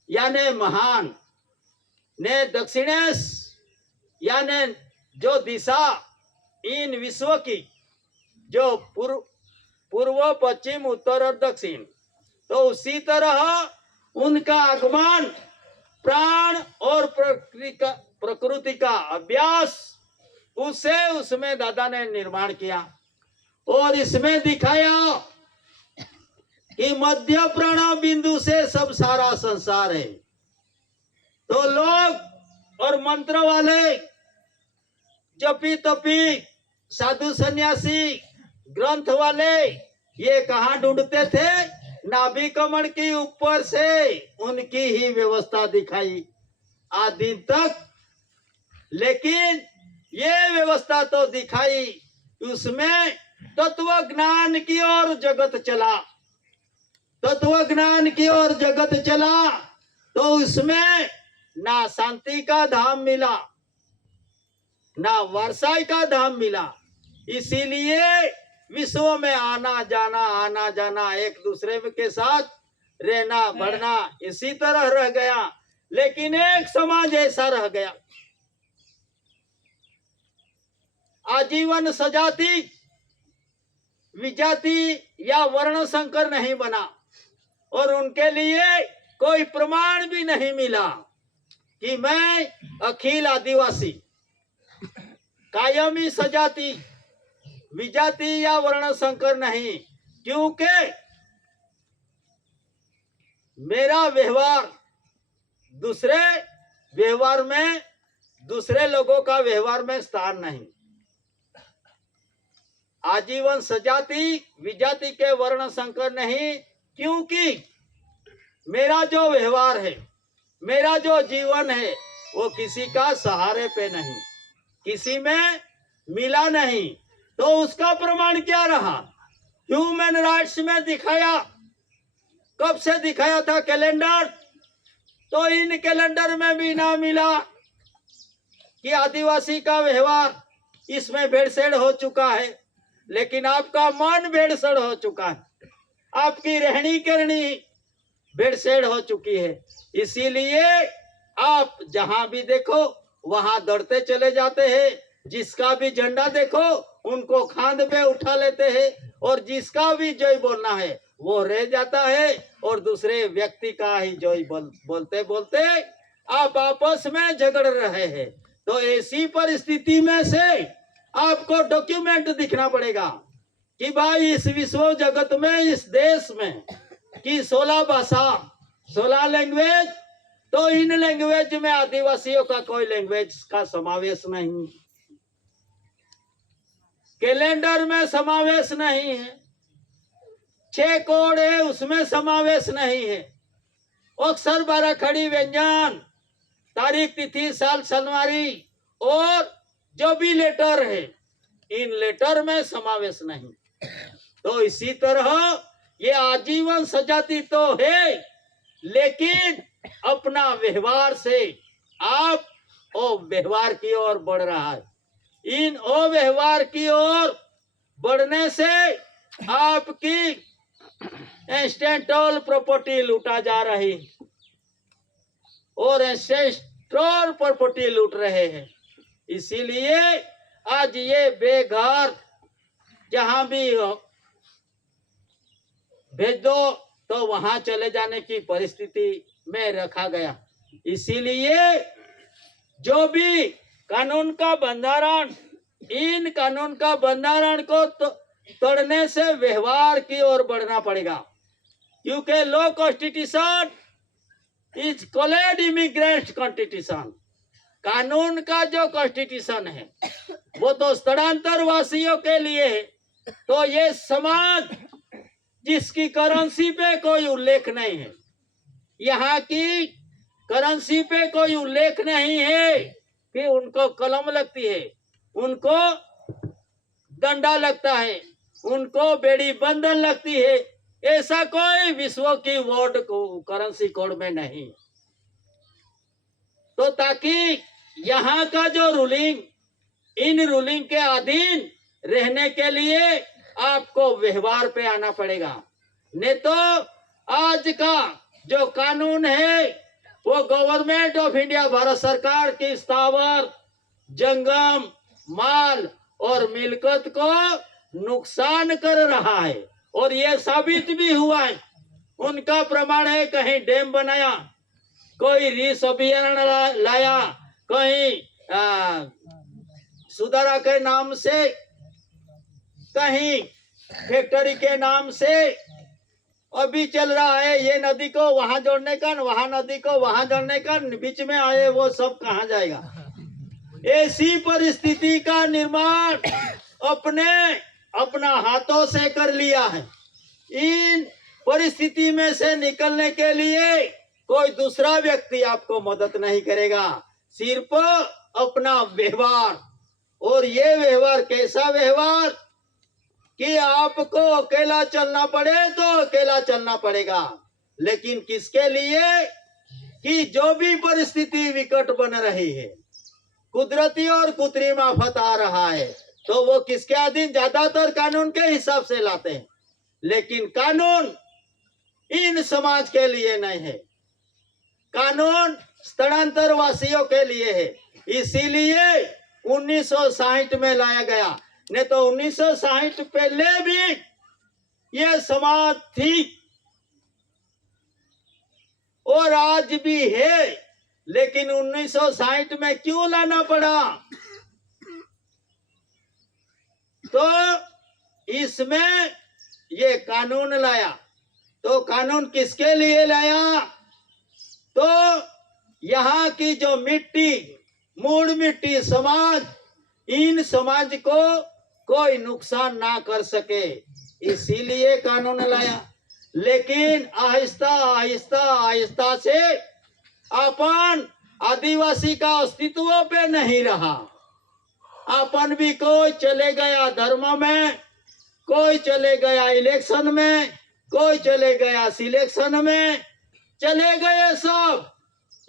यानी महान ने दक्षिणेश यानी जो दिशा इन विश्व की, जो पूर्व पश्चिम उत्तर और दक्षिण, तो उसी तरह उनका आगमन प्राण और प्रकृति का अभ्यास, उसे उसमें दादा ने निर्माण किया और इसमें दिखाया कि मध्य प्रणव बिंदु से सब सारा संसार है। तो लोग और मंत्र वाले, जपी तपी, साधु सन्यासी, ग्रंथ वाले, ये कहाँ ढूंढते थे? नाभि कमल के ऊपर से उनकी ही व्यवस्था दिखाई आदि तक, लेकिन ये व्यवस्था तो दिखाई, उसमें तत्व ज्ञान की ओर जगत चला, तत्व ज्ञान की ओर जगत चला, तो उसमें ना शांति का धाम मिला, ना वर्षाई का धाम मिला। इसीलिए विश्व में आना जाना, एक दूसरे के साथ रहना बढ़ना इसी तरह रह गया, लेकिन एक समाज ऐसा रह गया, आजीवन सजाति विजाति या वर्ण संकर नहीं बना, और उनके लिए कोई प्रमाण भी नहीं मिला कि मैं अखिल आदिवासी, कायमी सजाति विजाति या वर्ण संकर नहीं, क्योंकि मेरा व्यवहार दूसरे व्यवहार में, दूसरे लोगों का व्यवहार में स्थान नहीं। आजीवन सजाति विजाति के वर्ण संकर नहीं, क्योंकि मेरा जो व्यवहार है, मेरा जो जीवन है, वो किसी का सहारे पे नहीं, किसी में मिला नहीं। तो उसका प्रमाण क्या रहा? ह्यूमन राइट्स में दिखाया, कब से दिखाया था? कैलेंडर, तो इन कैलेंडर में भी ना मिला कि आदिवासी का व्यवहार इसमें भेड़सेड़ हो चुका है, लेकिन आपका मन भेड़सेड़ हो चुका है, आपकी रहनी करनी भेड़सेड़ हो चुकी है। इसीलिए आप जहां भी देखो वहां दौड़ते चले जाते हैं, जिसका भी झंडा देखो उनको खांद पे उठा लेते हैं, और जिसका भी जय बोलना है वो रह जाता है, और दूसरे व्यक्ति का ही जय बोलते बोलते आप आपस में झगड़ रहे हैं। तो ऐसी परिस्थिति में से आपको डॉक्यूमेंट दिखना पड़ेगा कि भाई इस विश्व जगत में, इस देश में कि 16 भाषा, 16 लैंग्वेज, तो इन लैंग्वेज में आदिवासियों का कोई लैंग्वेज का समावेश नहीं, कैलेंडर में समावेश नहीं है, 6 कोड है उसमें समावेश नहीं है, अक्षर 12 खड़ी व्यंजन, तारीख तिथि साल सनवारी और जो भी लेटर है, इन लेटर में समावेश नहीं। तो इसी तरह ये आजीवन सजाति तो है, लेकिन अपना व्यवहार से आप व्यवहार की ओर बढ़ रहा है। इन व्यवहार की ओर बढ़ने से आपकी एंसेस्ट्रल प्रॉपर्टी लूटा जा रही, और एंसेस्ट्रल प्रॉपर्टी लूट रहे हैं। इसीलिए आज ये बेघर जहां भी भेज दो तो वहां चले जाने की परिस्थिति में रखा गया। इसीलिए जो भी कानून का बंधारण, इन कानून का बंधारण को तोड़ने से व्यवहार की ओर बढ़ना पड़ेगा, क्योंकि law constitution is called immigrant constitution. कानून का जो कॉन्स्टिट्यूशन है वो तो स्थलांतर वासियों के लिए है। तो ये समाज जिसकी करेंसी पे कोई उल्लेख नहीं है, यहाँ की करेंसी पे कोई उल्लेख नहीं है कि उनको कलम लगती है, उनको डंडा लगता है, उनको बेड़ी बंधन लगती है, ऐसा कोई विश्व की वर्ड करेंसी कोड में नहीं। तो ताकि यहाँ का जो रूलिंग, इन रूलिंग के अधीन रहने के लिए आपको व्यवहार पे आना पड़ेगा, नहीं तो आज का जो कानून है वो गवर्नमेंट ऑफ इंडिया, भारत सरकार की स्थावर जंगम माल और मिलकत को नुकसान कर रहा है, और ये साबित भी हुआ है। उनका प्रमाण है, कहीं डैम बनाया, कोई रिस अभियान लाया, कहीं सुधारा के नाम से, कहीं फैक्ट्री के नाम से अभी चल रहा है। ये नदी को वहां जोड़ने का, वहां नदी को वहां जोड़ने का, बीच में आए वो सब कहाँ जाएगा। ऐसी परिस्थिति का निर्माण अपना हाथों से कर लिया है। इन परिस्थिति में से निकलने के लिए कोई दूसरा व्यक्ति आपको मदद नहीं करेगा, सिर्फ अपना व्यवहार। और ये व्यवहार कैसा व्यवहार कि आपको अकेला चलना पड़े तो अकेला चलना पड़ेगा, लेकिन किसके लिए कि जो भी परिस्थिति विकट बन रही है, कुदरती और कृत्रिम आफत आ रहा है, तो वो किसके अधीन, ज्यादातर कानून के हिसाब से लाते हैं। लेकिन कानून इन समाज के लिए नहीं है, कानून स्थानांतर वासियों के लिए है। इसीलिए 1960 में लाया गया, नहीं तो 1960 पहले भी ये समाज थी और आज भी है, लेकिन 1960 में क्यों लाना पड़ा, तो इसमें ये कानून लाया। तो कानून किसके लिए लाया, तो यहाँ की जो मिट्टी, मूल मिट्टी समाज, इन समाज को कोई नुकसान ना कर सके, इसीलिए कानून लाया। लेकिन आहिस्ता आहिस्ता आहिस्ता से अपन आदिवासी का अस्तित्व पे नहीं रहा। अपन भी कोई चले गया धर्म में, कोई चले गया इलेक्शन में, कोई चले गया सिलेक्शन में, चले गए सब।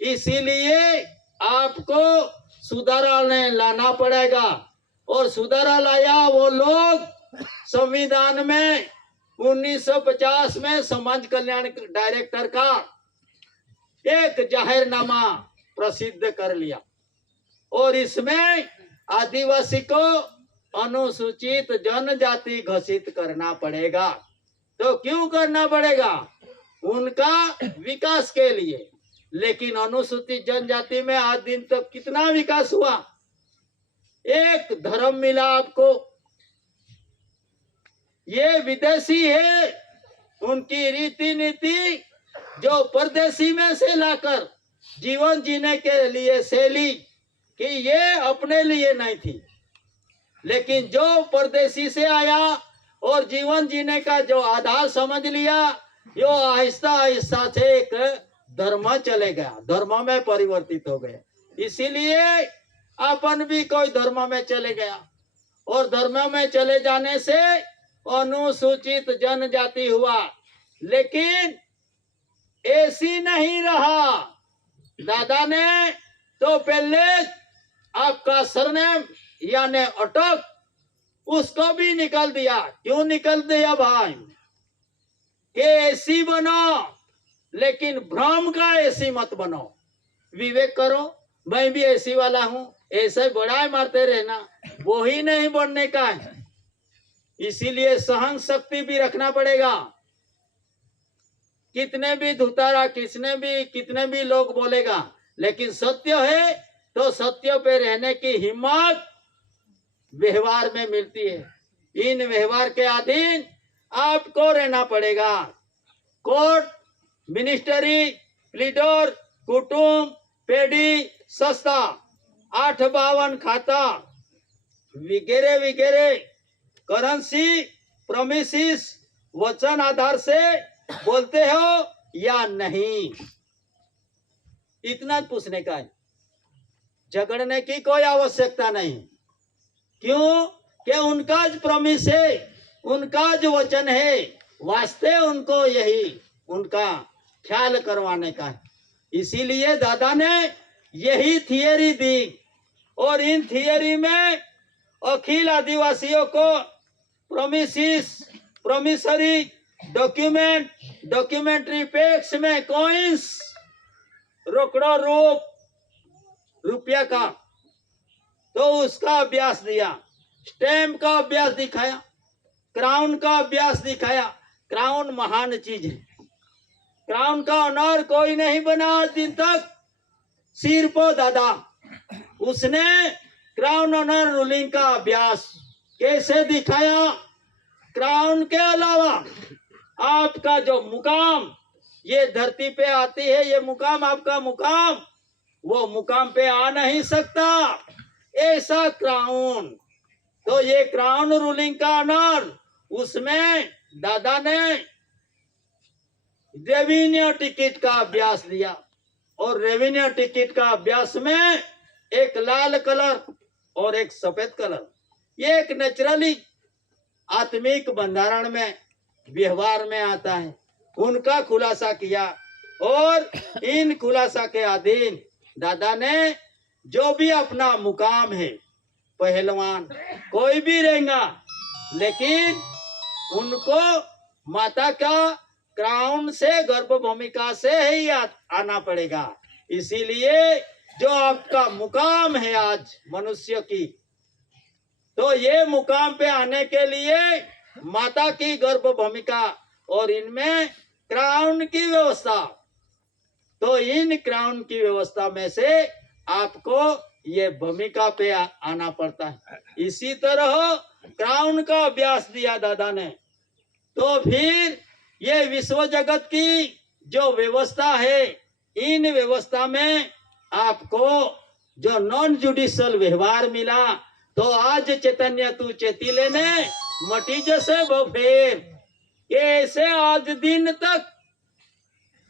इसीलिए आपको सुधारा लाना पड़ेगा, और सुधारा लाया वो लोग संविधान में 1950 में समाज कल्याण डायरेक्टर का एक जाहिरनामा प्रसिद्ध कर लिया, और इसमें आदिवासी को अनुसूचित जनजाति घोषित करना पड़ेगा। तो क्यों करना पड़ेगा, उनका विकास के लिए। लेकिन अनुसूचित जनजाति में आज दिन तक कितना विकास हुआ, एक धर्म मिला आपको, ये विदेशी है, उनकी रीति नीति जो परदेशी में से लाकर जीवन जीने के लिए शैली कि ये अपने लिए नहीं थी, लेकिन जो परदेशी से आया और जीवन जीने का जो आधार समझ लिया, यो आहिस्ता आहिस्ता से एक धर्म चले गया, धर्म में परिवर्तित हो गया। इसीलिए अपन भी कोई धर्म में चले गया, और धर्म में चले जाने से अनुसूचित जनजाति हुआ। लेकिन ऐसी नहीं रहा, दादा ने तो पहले आपका सरनेम यानी अटक उसको भी निकाल दिया। क्यों निकाल दिया भाई, कि ऐसी बनो, लेकिन भ्रम का ऐसी मत बनो। विवेक करो, मैं भी ऐसी वाला हूं, ऐसे बड़ाई मारते रहना, वो ही नहीं बनने का है। इसीलिए सहन शक्ति भी रखना पड़ेगा। कितने भी धुतारा, कितने भी लोग बोलेगा, लेकिन सत्य है तो सत्य पे रहने की हिम्मत व्यवहार में मिलती है। इन व्यवहार के अधीन आपको रहना पड़ेगा। कोर्ट, मिनिस्ट्री, प्लीडर, कुटुंब, पेडी, संस्था, 852 खाता वगैरह वगैरह, करेंसी, प्रोमिसिस, वचन आधार से बोलते हो या नहीं, इतना पूछने का है। झगड़ने की कोई आवश्यकता नहीं। क्यों कि उनका जो प्रॉमिस है, उनका जो वचन है, वास्ते उनको यही उनका ख्याल करवाने का है। इसीलिए दादा ने यही थियरी दी, और इन थियरी में अखिल आदिवासियों को प्रोमिसरी डॉक्यूमेंट, डॉक्यूमेंट्री पैक्स में कॉइन्स, रोकड़ो रूप रुपया का तो उसका अभ्यास दिया, स्टैम्प का अभ्यास दिखाया, क्राउन का अभ्यास दिखाया। क्राउन महान चीज है, क्राउन का ऑनर कोई नहीं बना आज दिन तक, सिर्फ दादा। उसने क्राउन ऑनर रूलिंग का अभ्यास कैसे दिखाया? क्राउन के अलावा आपका जो मुकाम ये धरती पे आती है, ये मुकाम आपका मुकाम, वो मुकाम पे आ नहीं सकता ऐसा क्राउन। तो ये क्राउन रूलिंग का ऑनर, उसमें दादा ने रेवेन्यू टिकट का अभ्यास दिया, और रेवेन्यू टिकट का अभ्यास में एक लाल कलर और एक सफेद कलर, ये एक नेचुरली आत्मिक बंधारण में व्यवहार में आता है, उनका खुलासा किया। और इन खुलासा के अधीन दादा ने जो भी अपना मुकाम है, पहलवान कोई भी रहेगा, लेकिन उनको माता का क्राउन से, गर्भ भूमिका से ही आना पड़ेगा। इसीलिए जो आपका मुकाम है आज मनुष्य की, तो ये मुकाम पे आने के लिए माता की गर्भ भूमिका और इनमें क्राउन की व्यवस्था, तो इन क्राउन की व्यवस्था में से आपको ये भूमिका पे आना पड़ता है। इसी तरह क्राउन का अभ्यास दिया दादा ने। तो फिर ये विश्व जगत की जो व्यवस्था है, इन व्यवस्था में आपको जो नॉन जुडिशियल व्यवहार मिला, तो आज चैतन्य तू चेती लेने मटी जैसे बफेर, ऐसे आज दिन तक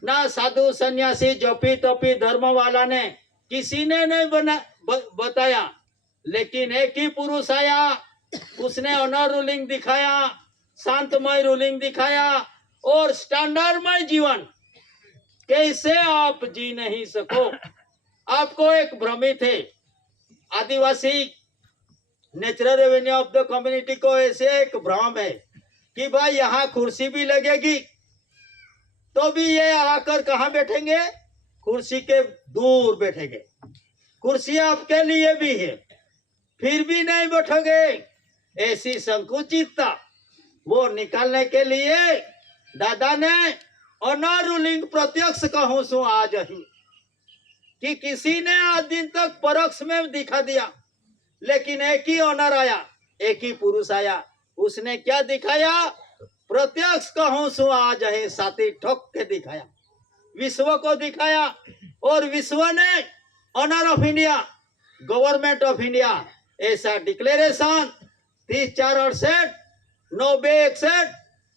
ना साधु सन्यासी जोपी तोपी धर्म वाला ने किसी ने नहीं बताया, लेकिन एक ही पुरुष आया, उसने ऑनर रूलिंग दिखाया, शांतमय रूलिंग दिखाया, और स्टैंडर्डमय जीवन कैसे आप जी नहीं सको। आपको एक भ्रमित है, आदिवासी natural revenue of the community को ऐसे एक भ्रम है कि भाई यहाँ कुर्सी भी लगेगी, तो भी ये आकर कहाँ बैठेंगे? कुर्सी के दूर बैठेंगे। कुर्सी आपके लिए भी है, फिर भी नहीं बैठोगे। ऐसी संकुचितता वो निकालने के लिए दादा ने ऑनर रूलिंग प्रत्यक्ष कहूं सु आज ही, कि किसी ने आज दिन तक परोक्ष में दिखा दिया, लेकिन एक ही ऑनर आया, एक ही पुरुष आया, उसने क्या दिखाया? प्रत्यक्ष कहूं सु आज है, साथी ठोक के दिखाया, विश्व को दिखाया। और विश्व ने honour of India, government of India ऐसा डिक्लेरेशन 3468 9061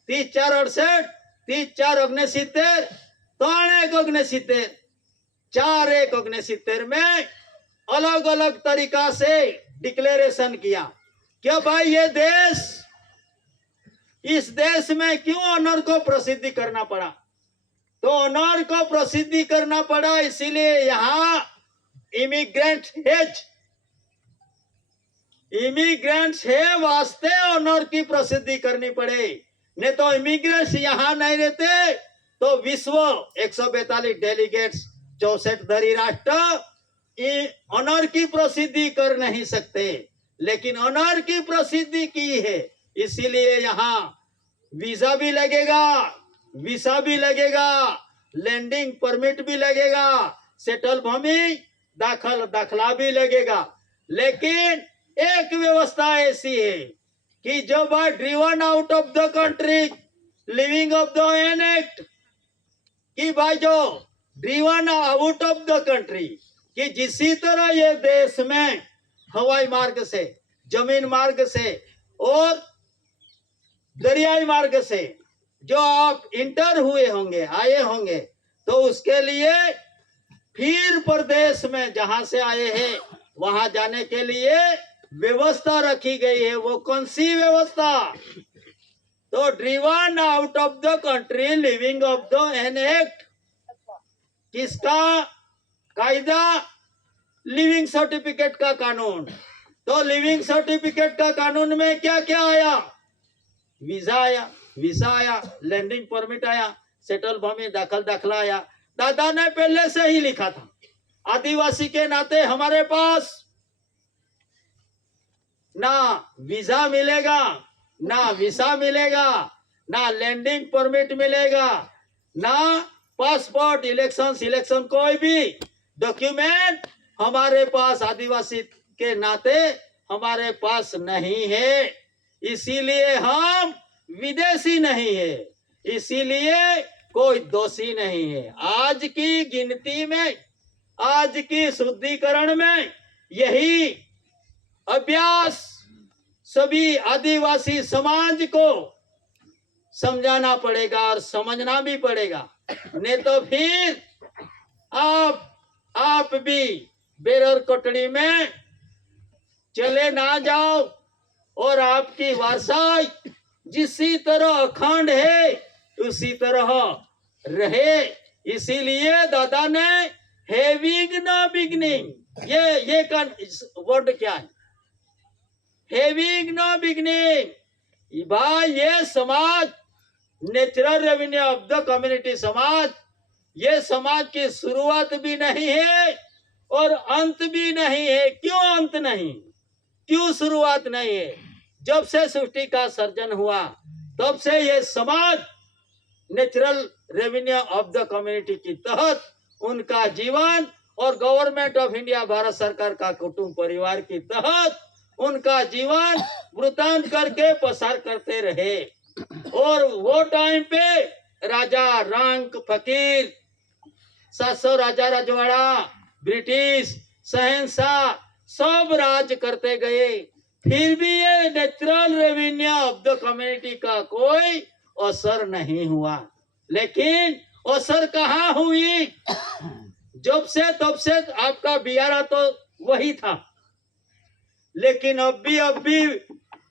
3468 3469 369 4169 में अलग अलग तरीका से डिक्लेरेशन किया कि भाई ये देश, इस देश में क्यों ऑनर को प्रसिद्धि करना पड़ा? तो ऑनर को प्रसिद्धि करना पड़ा इसीलिए यहाँ इमिग्रेंट्स है वास्ते ऑनर की प्रसिद्धि करनी पड़े, नहीं तो इमिग्रेंट्स यहाँ नहीं रहते तो विश्व 142 डेलीगेट्स 64 धरी राष्ट्र ऑनर की प्रसिद्धि कर नहीं सकते, लेकिन ऑनर की प्रसिद्धि की है। इसीलिए यहाँ वीजा भी लगेगा, वीसा भी लगेगा, लैंडिंग परमिट भी लगेगा, सेटल भूमि दाखला भी लगेगा। लेकिन एक व्यवस्था ऐसी है कि जब are driven out of the country living of the an act, कि भाई जो driven out of the country, कि जिसी तरह ये देश में हवाई मार्ग से, जमीन मार्ग से और दरियाई मार्ग से जो आप इंटर हुए होंगे, आए होंगे, तो उसके लिए फिर प्रदेश में जहां से आए हैं वहां जाने के लिए व्यवस्था रखी गई है। वो कौन सी व्यवस्था? तो driven out of the country living of the an act, किसका कायदा? लिविंग सर्टिफिकेट का कानून। तो लिविंग सर्टिफिकेट का कानून में क्या क्या आया? वीजा आया, लैंडिंग परमिट आया, सेटल भूमि दाखला आया। दादा ने पहले से ही लिखा था, आदिवासी के नाते हमारे पास ना वीजा मिलेगा, ना वीसा मिलेगा, ना लैंडिंग परमिट मिलेगा, ना पासपोर्ट, इलेक्शन सिलेक्शन कोई भी डॉक्यूमेंट हमारे पास आदिवासी के नाते हमारे पास नहीं है। इसीलिए हम विदेशी नहीं है, इसीलिए कोई दोषी नहीं है। आज की गिनती में, आज की शुद्धिकरण में यही अभ्यास सभी आदिवासी समाज को समझाना पड़ेगा और समझना भी पड़ेगा, नहीं तो फिर आप भी बेरर कोटड़ी में चले ना जाओ और आपकी वारसाई जिसी तरह अखंड है उसी तरह रहे। इसीलिए दादा ने हैविंग नो बिगनिंग, ये का वर्ड क्या है? Having no beginning. भाई ये समाज natural revenue of the community समाज, ये समाज की शुरुआत भी नहीं है और अंत भी नहीं है। क्यों अंत नहीं, क्यों शुरुआत नहीं है? जब से सृष्टि का सर्जन हुआ तब से ये समाज natural revenue of the community के तहत उनका जीवन और गवर्नमेंट ऑफ इंडिया भारत सरकार का कुटुंब परिवार के तहत उनका जीवन वृतांत करके पसार करते रहे। और वो टाइम पे राजा रंक फकीर, 700 राजा रजवाड़ा, ब्रिटिश शहंशाह सब राज करते गए, फिर भी ये natural revenue of the community का कोई असर नहीं हुआ। लेकिन असर कहाँ हुई? जब से तब से आपका बियारा तो वही था, लेकिन अब भी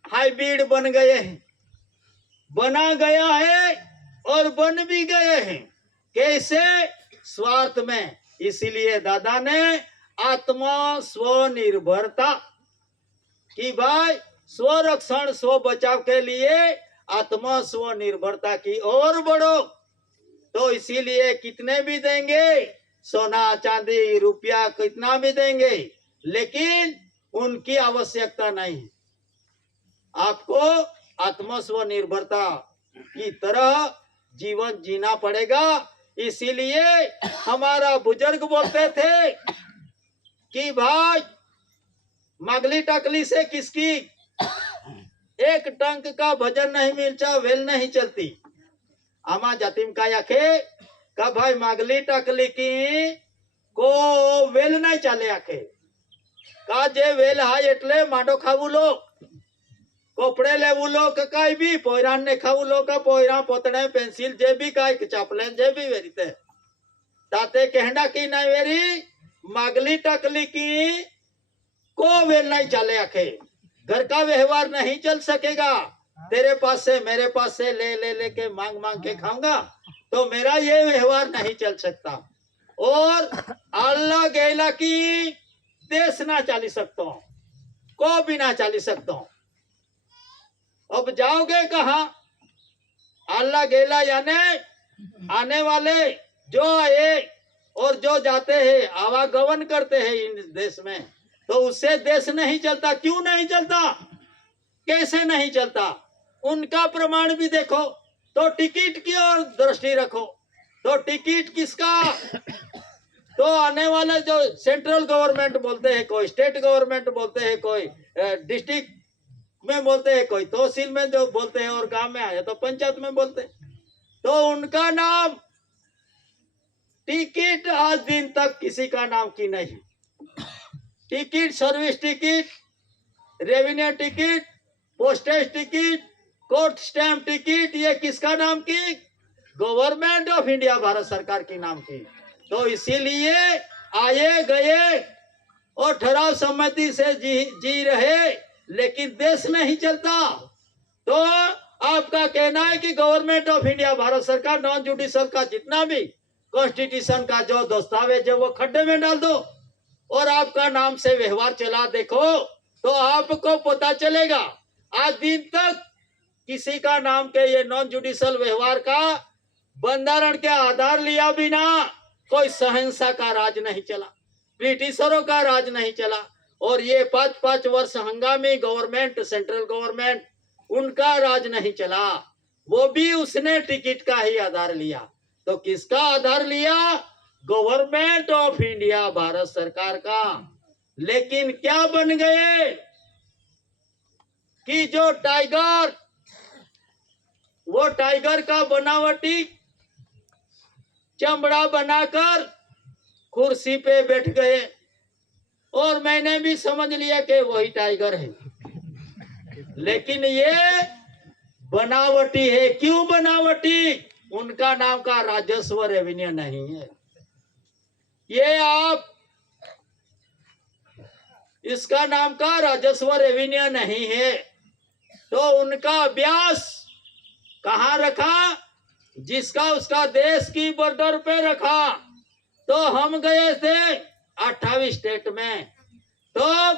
हाइब्रिड बन गए हैं, बना गया है और बन भी गए हैं। कैसे? स्वार्थ में। इसीलिए दादा ने आत्मा स्वनिर्भरता कि भाई स्वरक्षण स्व बचाव के लिए आत्मा स्वनिर्भरता की ओर बढ़ो। तो इसीलिए कितने भी देंगे, सोना चांदी रुपया कितना भी देंगे, लेकिन उनकी आवश्यकता नहीं। आपको आत्म स्वनिर्भरता की तरह जीवन जीना पड़ेगा। इसीलिए हमारा बुजुर्ग बोलते थे कि भाई मगली टकली से किसकी एक टंक का भजन नहीं मिलता, वेल नहीं चलती। आमा जातिम का याखे का भाई मगली टकली की को वेल नहीं चले आखे का जे वेल हा एटले मांडो खावू लो, कपड़े लेवू लो कई भी पोयरान ने खावू लो का पोयरा पोतड़े पेंसिल जे भी का चापलेन जे भी वेरीते ताते कहना की नहीं वेरी मगली टकली की को वेल नहीं चले आखे। घर का व्यवहार नहीं चल सकेगा। तेरे पास से मेरे पास से ले के मांग के खाऊंगा तो मेरा ये व्यवहार नहीं चल सकता। और अल्लाह गेला की देश ना चाली सकता हूँ, को भी ना चाली सकता हूँ। अब जाओगे कहाँ? अल्लाह गेला यानी आने वाले जो आए और जो जाते हैं आवागमन करते हैं इन देश में, तो उससे देश नहीं चलता। क्यों नहीं चलता? कैसे नहीं चलता? उनका प्रमाण भी देखो। तो टिकट की ओर दृष्टि रखो। तो टिकट किसका? तो आने वाले जो सेंट्रल गवर्नमेंट बोलते हैं, कोई स्टेट गवर्नमेंट बोलते हैं, कोई डिस्ट्रिक्ट में बोलते हैं, कोई तहसील में जो बोलते हैं, और गांव में आया तो पंचायत में बोलते हैं। तो उनका नाम टिकट आज दिन तक किसी का नाम की नहीं। Ticket, service ticket, revenue ticket, postage ticket, court stamp ticket, ये किसका नाम की? गवर्नमेंट ऑफ इंडिया भारत सरकार की नाम की। तो इसीलिए आए गए और ठहराव सम्मति से जी रहे, लेकिन देश नहीं चलता। तो आपका कहना है कि गवर्नमेंट ऑफ इंडिया भारत सरकार नॉन जुडिशियल का जितना भी कॉन्स्टिट्यूशन का जो दस्तावेज है वो खड्डे में डाल दो और आपका नाम से व्यवहार चला देखो तो आपको पता चलेगा। आज दिन तक किसी का नाम के ये नॉन जुडिशियल व्यवहार का बंधारण के आधार लिया बिना कोई शहंशाह का राज नहीं चला, ब्रिटिशरों का राज नहीं चला, और ये 5-5 वर्ष हंगामी गवर्नमेंट, सेंट्रल गवर्नमेंट, उनका राज नहीं चला, वो भी उसने टिकट का ही आधार लिया। तो किसका आधार लिया? गवर्नमेंट ऑफ इंडिया, भारत सरकार का। लेकिन क्या बन गए कि जो टाइगर, वो टाइगर का बनावटी चमड़ा बनाकर कुर्सी पे बैठ गए, और मैंने भी समझ लिया कि वही टाइगर है। लेकिन ये बनावटी है। क्यों बनावटी? उनका नाम का राजस्व रेवेन्यू नहीं है। ये आप इसका नाम का राजस्व रेवेन्यू नहीं है। तो उनका अभ्यास कहाँ रखा? जिसका उसका देश की बॉर्डर पे रखा। तो हम गए थे 28 स्टेट में, तो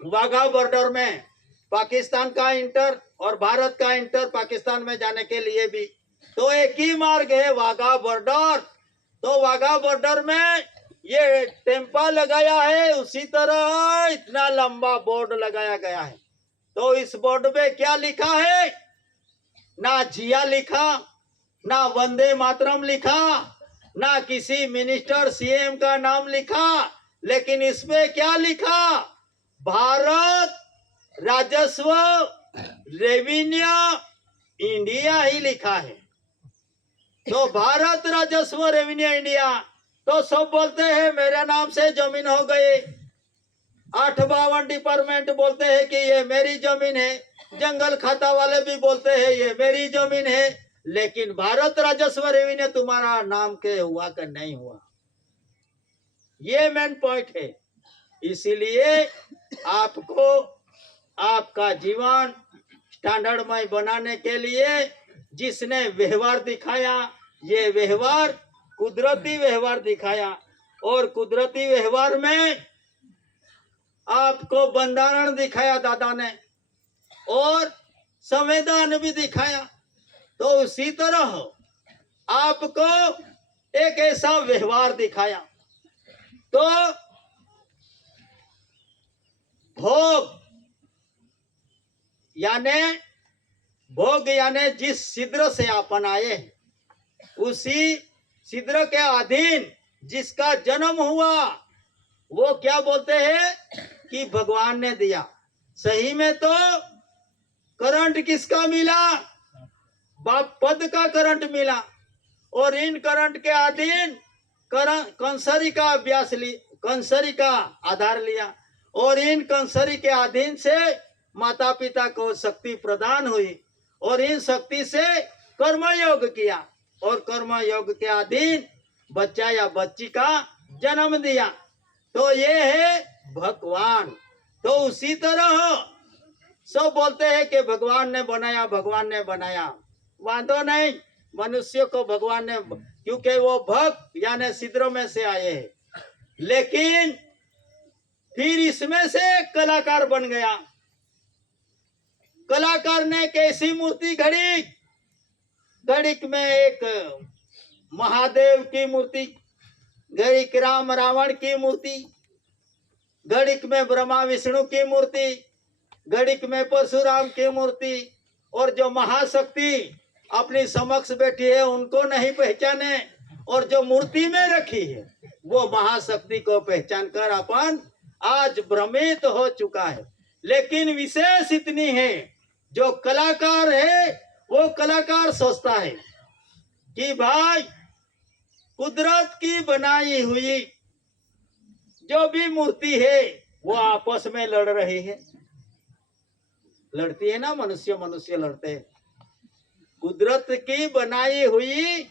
वाघा बॉर्डर में पाकिस्तान का इंटर और भारत का इंटर पाकिस्तान में जाने के लिए भी तो एक ही मार्ग है, वाघा बॉर्डर। तो वाघा बॉर्डर में ये टेम्पा लगाया है, उसी तरह इतना लंबा बोर्ड लगाया गया है। तो इस बोर्ड पे क्या लिखा है? ना जिया लिखा, ना वंदे मातरम लिखा, ना किसी मिनिस्टर सीएम का नाम लिखा, लेकिन इसमें क्या लिखा? भारत राजस्व रेवेन्यू इंडिया ही लिखा है। तो भारत राजस्व रेवेन्यू इंडिया। तो सब बोलते हैं मेरे नाम से जमीन हो गई, 852 डिपार्टमेंट बोलते हैं कि ये मेरी जमीन है, जंगल खाता वाले भी बोलते हैं ये मेरी जमीन है, लेकिन भारत राजस्व रेवेन्यू तुम्हारा नाम के हुआ कि नहीं हुआ, ये मेन पॉइंट है। इसीलिए आपको आपका जीवन स्टैंडर्डमय बनाने के लिए जिसने व्यवहार दिखाया, ये व्यवहार कुदरती व्यवहार दिखाया, और कुदरती व्यवहार में आपको बंधारण दिखाया दादा ने, और संविधान भी दिखाया। तो उसी तरह आपको एक ऐसा व्यवहार दिखाया। तो भोग यानी जिस छिद्र से अपन आए, उसी छिद्र के अधीन जिसका जन्म हुआ, वो क्या बोलते हैं कि भगवान ने दिया। सही में तो करंट किसका मिला? बाप पद का करंट मिला, और इन करंट के अधीन कंसरी का अभ्यास कंसरी का आधार लिया, और इन कंसरी के अधीन से माता पिता को शक्ति प्रदान हुई, और इन शक्ति से कर्मयोग किया, और कर्मयोग के अधीन बच्चा या बच्ची का जन्म दिया। तो ये है भगवान। तो उसी तरह सब बोलते हैं कि भगवान ने बनाया, भगवान ने बनाया। वांधो नहीं, मनुष्य को भगवान ने, क्योंकि वो भक्त यानी छिद्र में से आए हैं। लेकिन फिर इसमें से कलाकार बन गया। कलाकार ने कैसी मूर्ति घड़ी? गणिक में एक महादेव की मूर्ति, गणिक राम रावण की मूर्ति, गणिक में ब्रह्मा विष्णु की मूर्ति, गणिक में परशुराम की मूर्ति, और जो महाशक्ति अपनी समक्ष बैठी है उनको नहीं पहचाने, और जो मूर्ति में रखी है वो महाशक्ति को पहचान कर अपन आज भ्रमित हो चुका है। लेकिन विशेष इतनी है, जो कलाकार है वो कलाकार सोचता है कि भाई कुदरत की बनाई हुई जो भी मूर्ति है वो आपस में लड़ रही है। लड़ती है ना, मनुष्य मनुष्य लड़ते हैं। कुदरत की बनाई हुई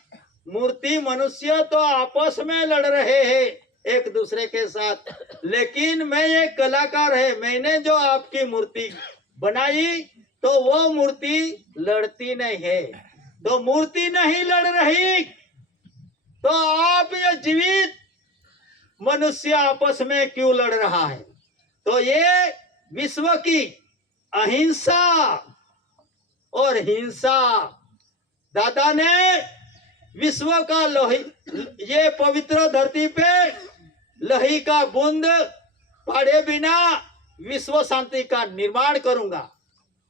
मूर्ति मनुष्य तो आपस में लड़ रहे हैं एक दूसरे के साथ। लेकिन मैं एक कलाकार है, मैंने जो आपकी मूर्ति बनाई तो वो मूर्ति लड़ती नहीं है। तो मूर्ति नहीं लड़ रही तो आप ये जीवित मनुष्य आपस में क्यों लड़ रहा है? तो ये विश्व की अहिंसा और हिंसा, दादा ने विश्व का ये पवित्र धरती पे लोही का बूंद पढ़े बिना विश्व शांति का निर्माण करूंगा।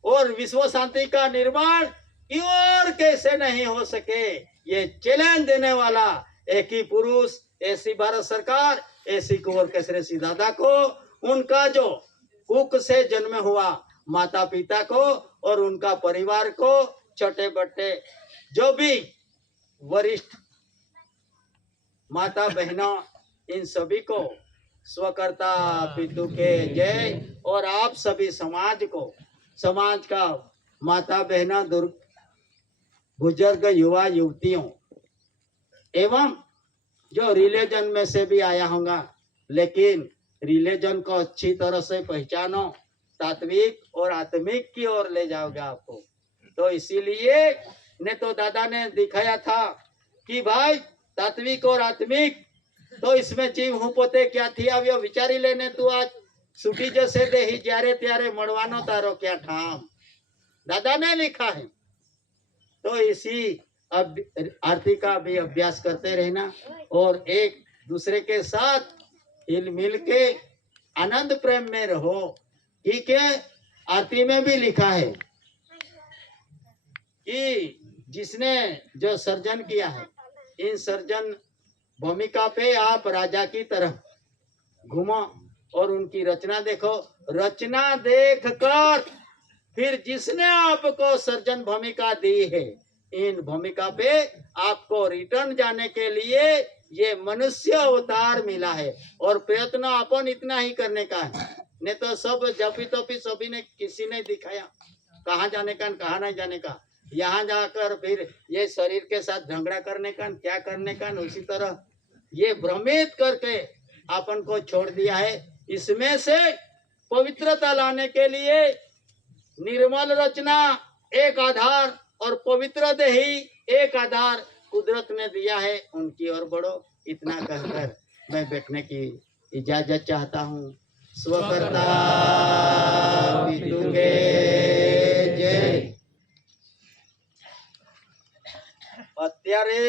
और विश्व शांति का निर्माण क्यों और कैसे नहीं हो सके, ये चैलेंज देने वाला एक ही पुरुष, ऐसी भारत सरकार, ऐसी कुंवर केसरी सिंह दादा को, उनका जो कुक से जन्म हुआ माता पिता को और उनका परिवार को, छोटे बट्टे जो भी वरिष्ठ माता बहनों, इन सभी को स्वकर्ता पितु के जय। और आप सभी समाज को, समाज का माता बहना, बुजुर्ग, युवा युवतियों एवं जो रिलीजन में से भी आया होगा, लेकिन रिलीजन को अच्छी तरह से पहचानो, तात्विक और आत्मिक की ओर ले जाओगे आपको। तो इसीलिए ने तो दादा ने दिखाया था कि भाई तात्विक और आत्मिक, तो इसमें जीव हूँ पोते क्या थी આવ્યો વિચારી લેને તું આજ छुट्टी जैसे दे ही જ્યારે ત્યારે મળવાનો તારો क्या ठाम, दादा ने लिखा है। तो इसी आरती का भी अभ्यास करते रहना और एक दूसरे के साथ हिल मिल के आनंद प्रेम में रहो। ठीक है, आरती में भी लिखा है कि जिसने जो सर्जन किया है, इन सर्जन भूमिका पे आप राजा की तरह घूमो और उनकी रचना देखो। रचना देख कर फिर जिसने आपको सर्जन भूमिका दी है, इन भूमिका पे आपको रिटर्न जाने के लिए ये मनुष्य अवतार मिला है। और प्रयत्न अपन इतना ही करने का है, नहीं तो सब जपी तपी सभी ने किसी ने दिखाया कहाँ जाने का, कहाँ नहीं जाने का। यहाँ जाकर फिर ये शरीर के साथ झगड़ा करने का, क्या करने का, उसी तरह ये भ्रमित करके अपन को छोड़ दिया है। इसमें से पवित्रता लाने के लिए निर्मल रचना एक आधार और पवित्र देही एक आधार कुदरत ने दिया है, उनकी ओर बढ़ो। इतना कहकर मैं बैठने की इजाजत चाहता हूँ। स्वकर्ता पितु के जय। અત્યારે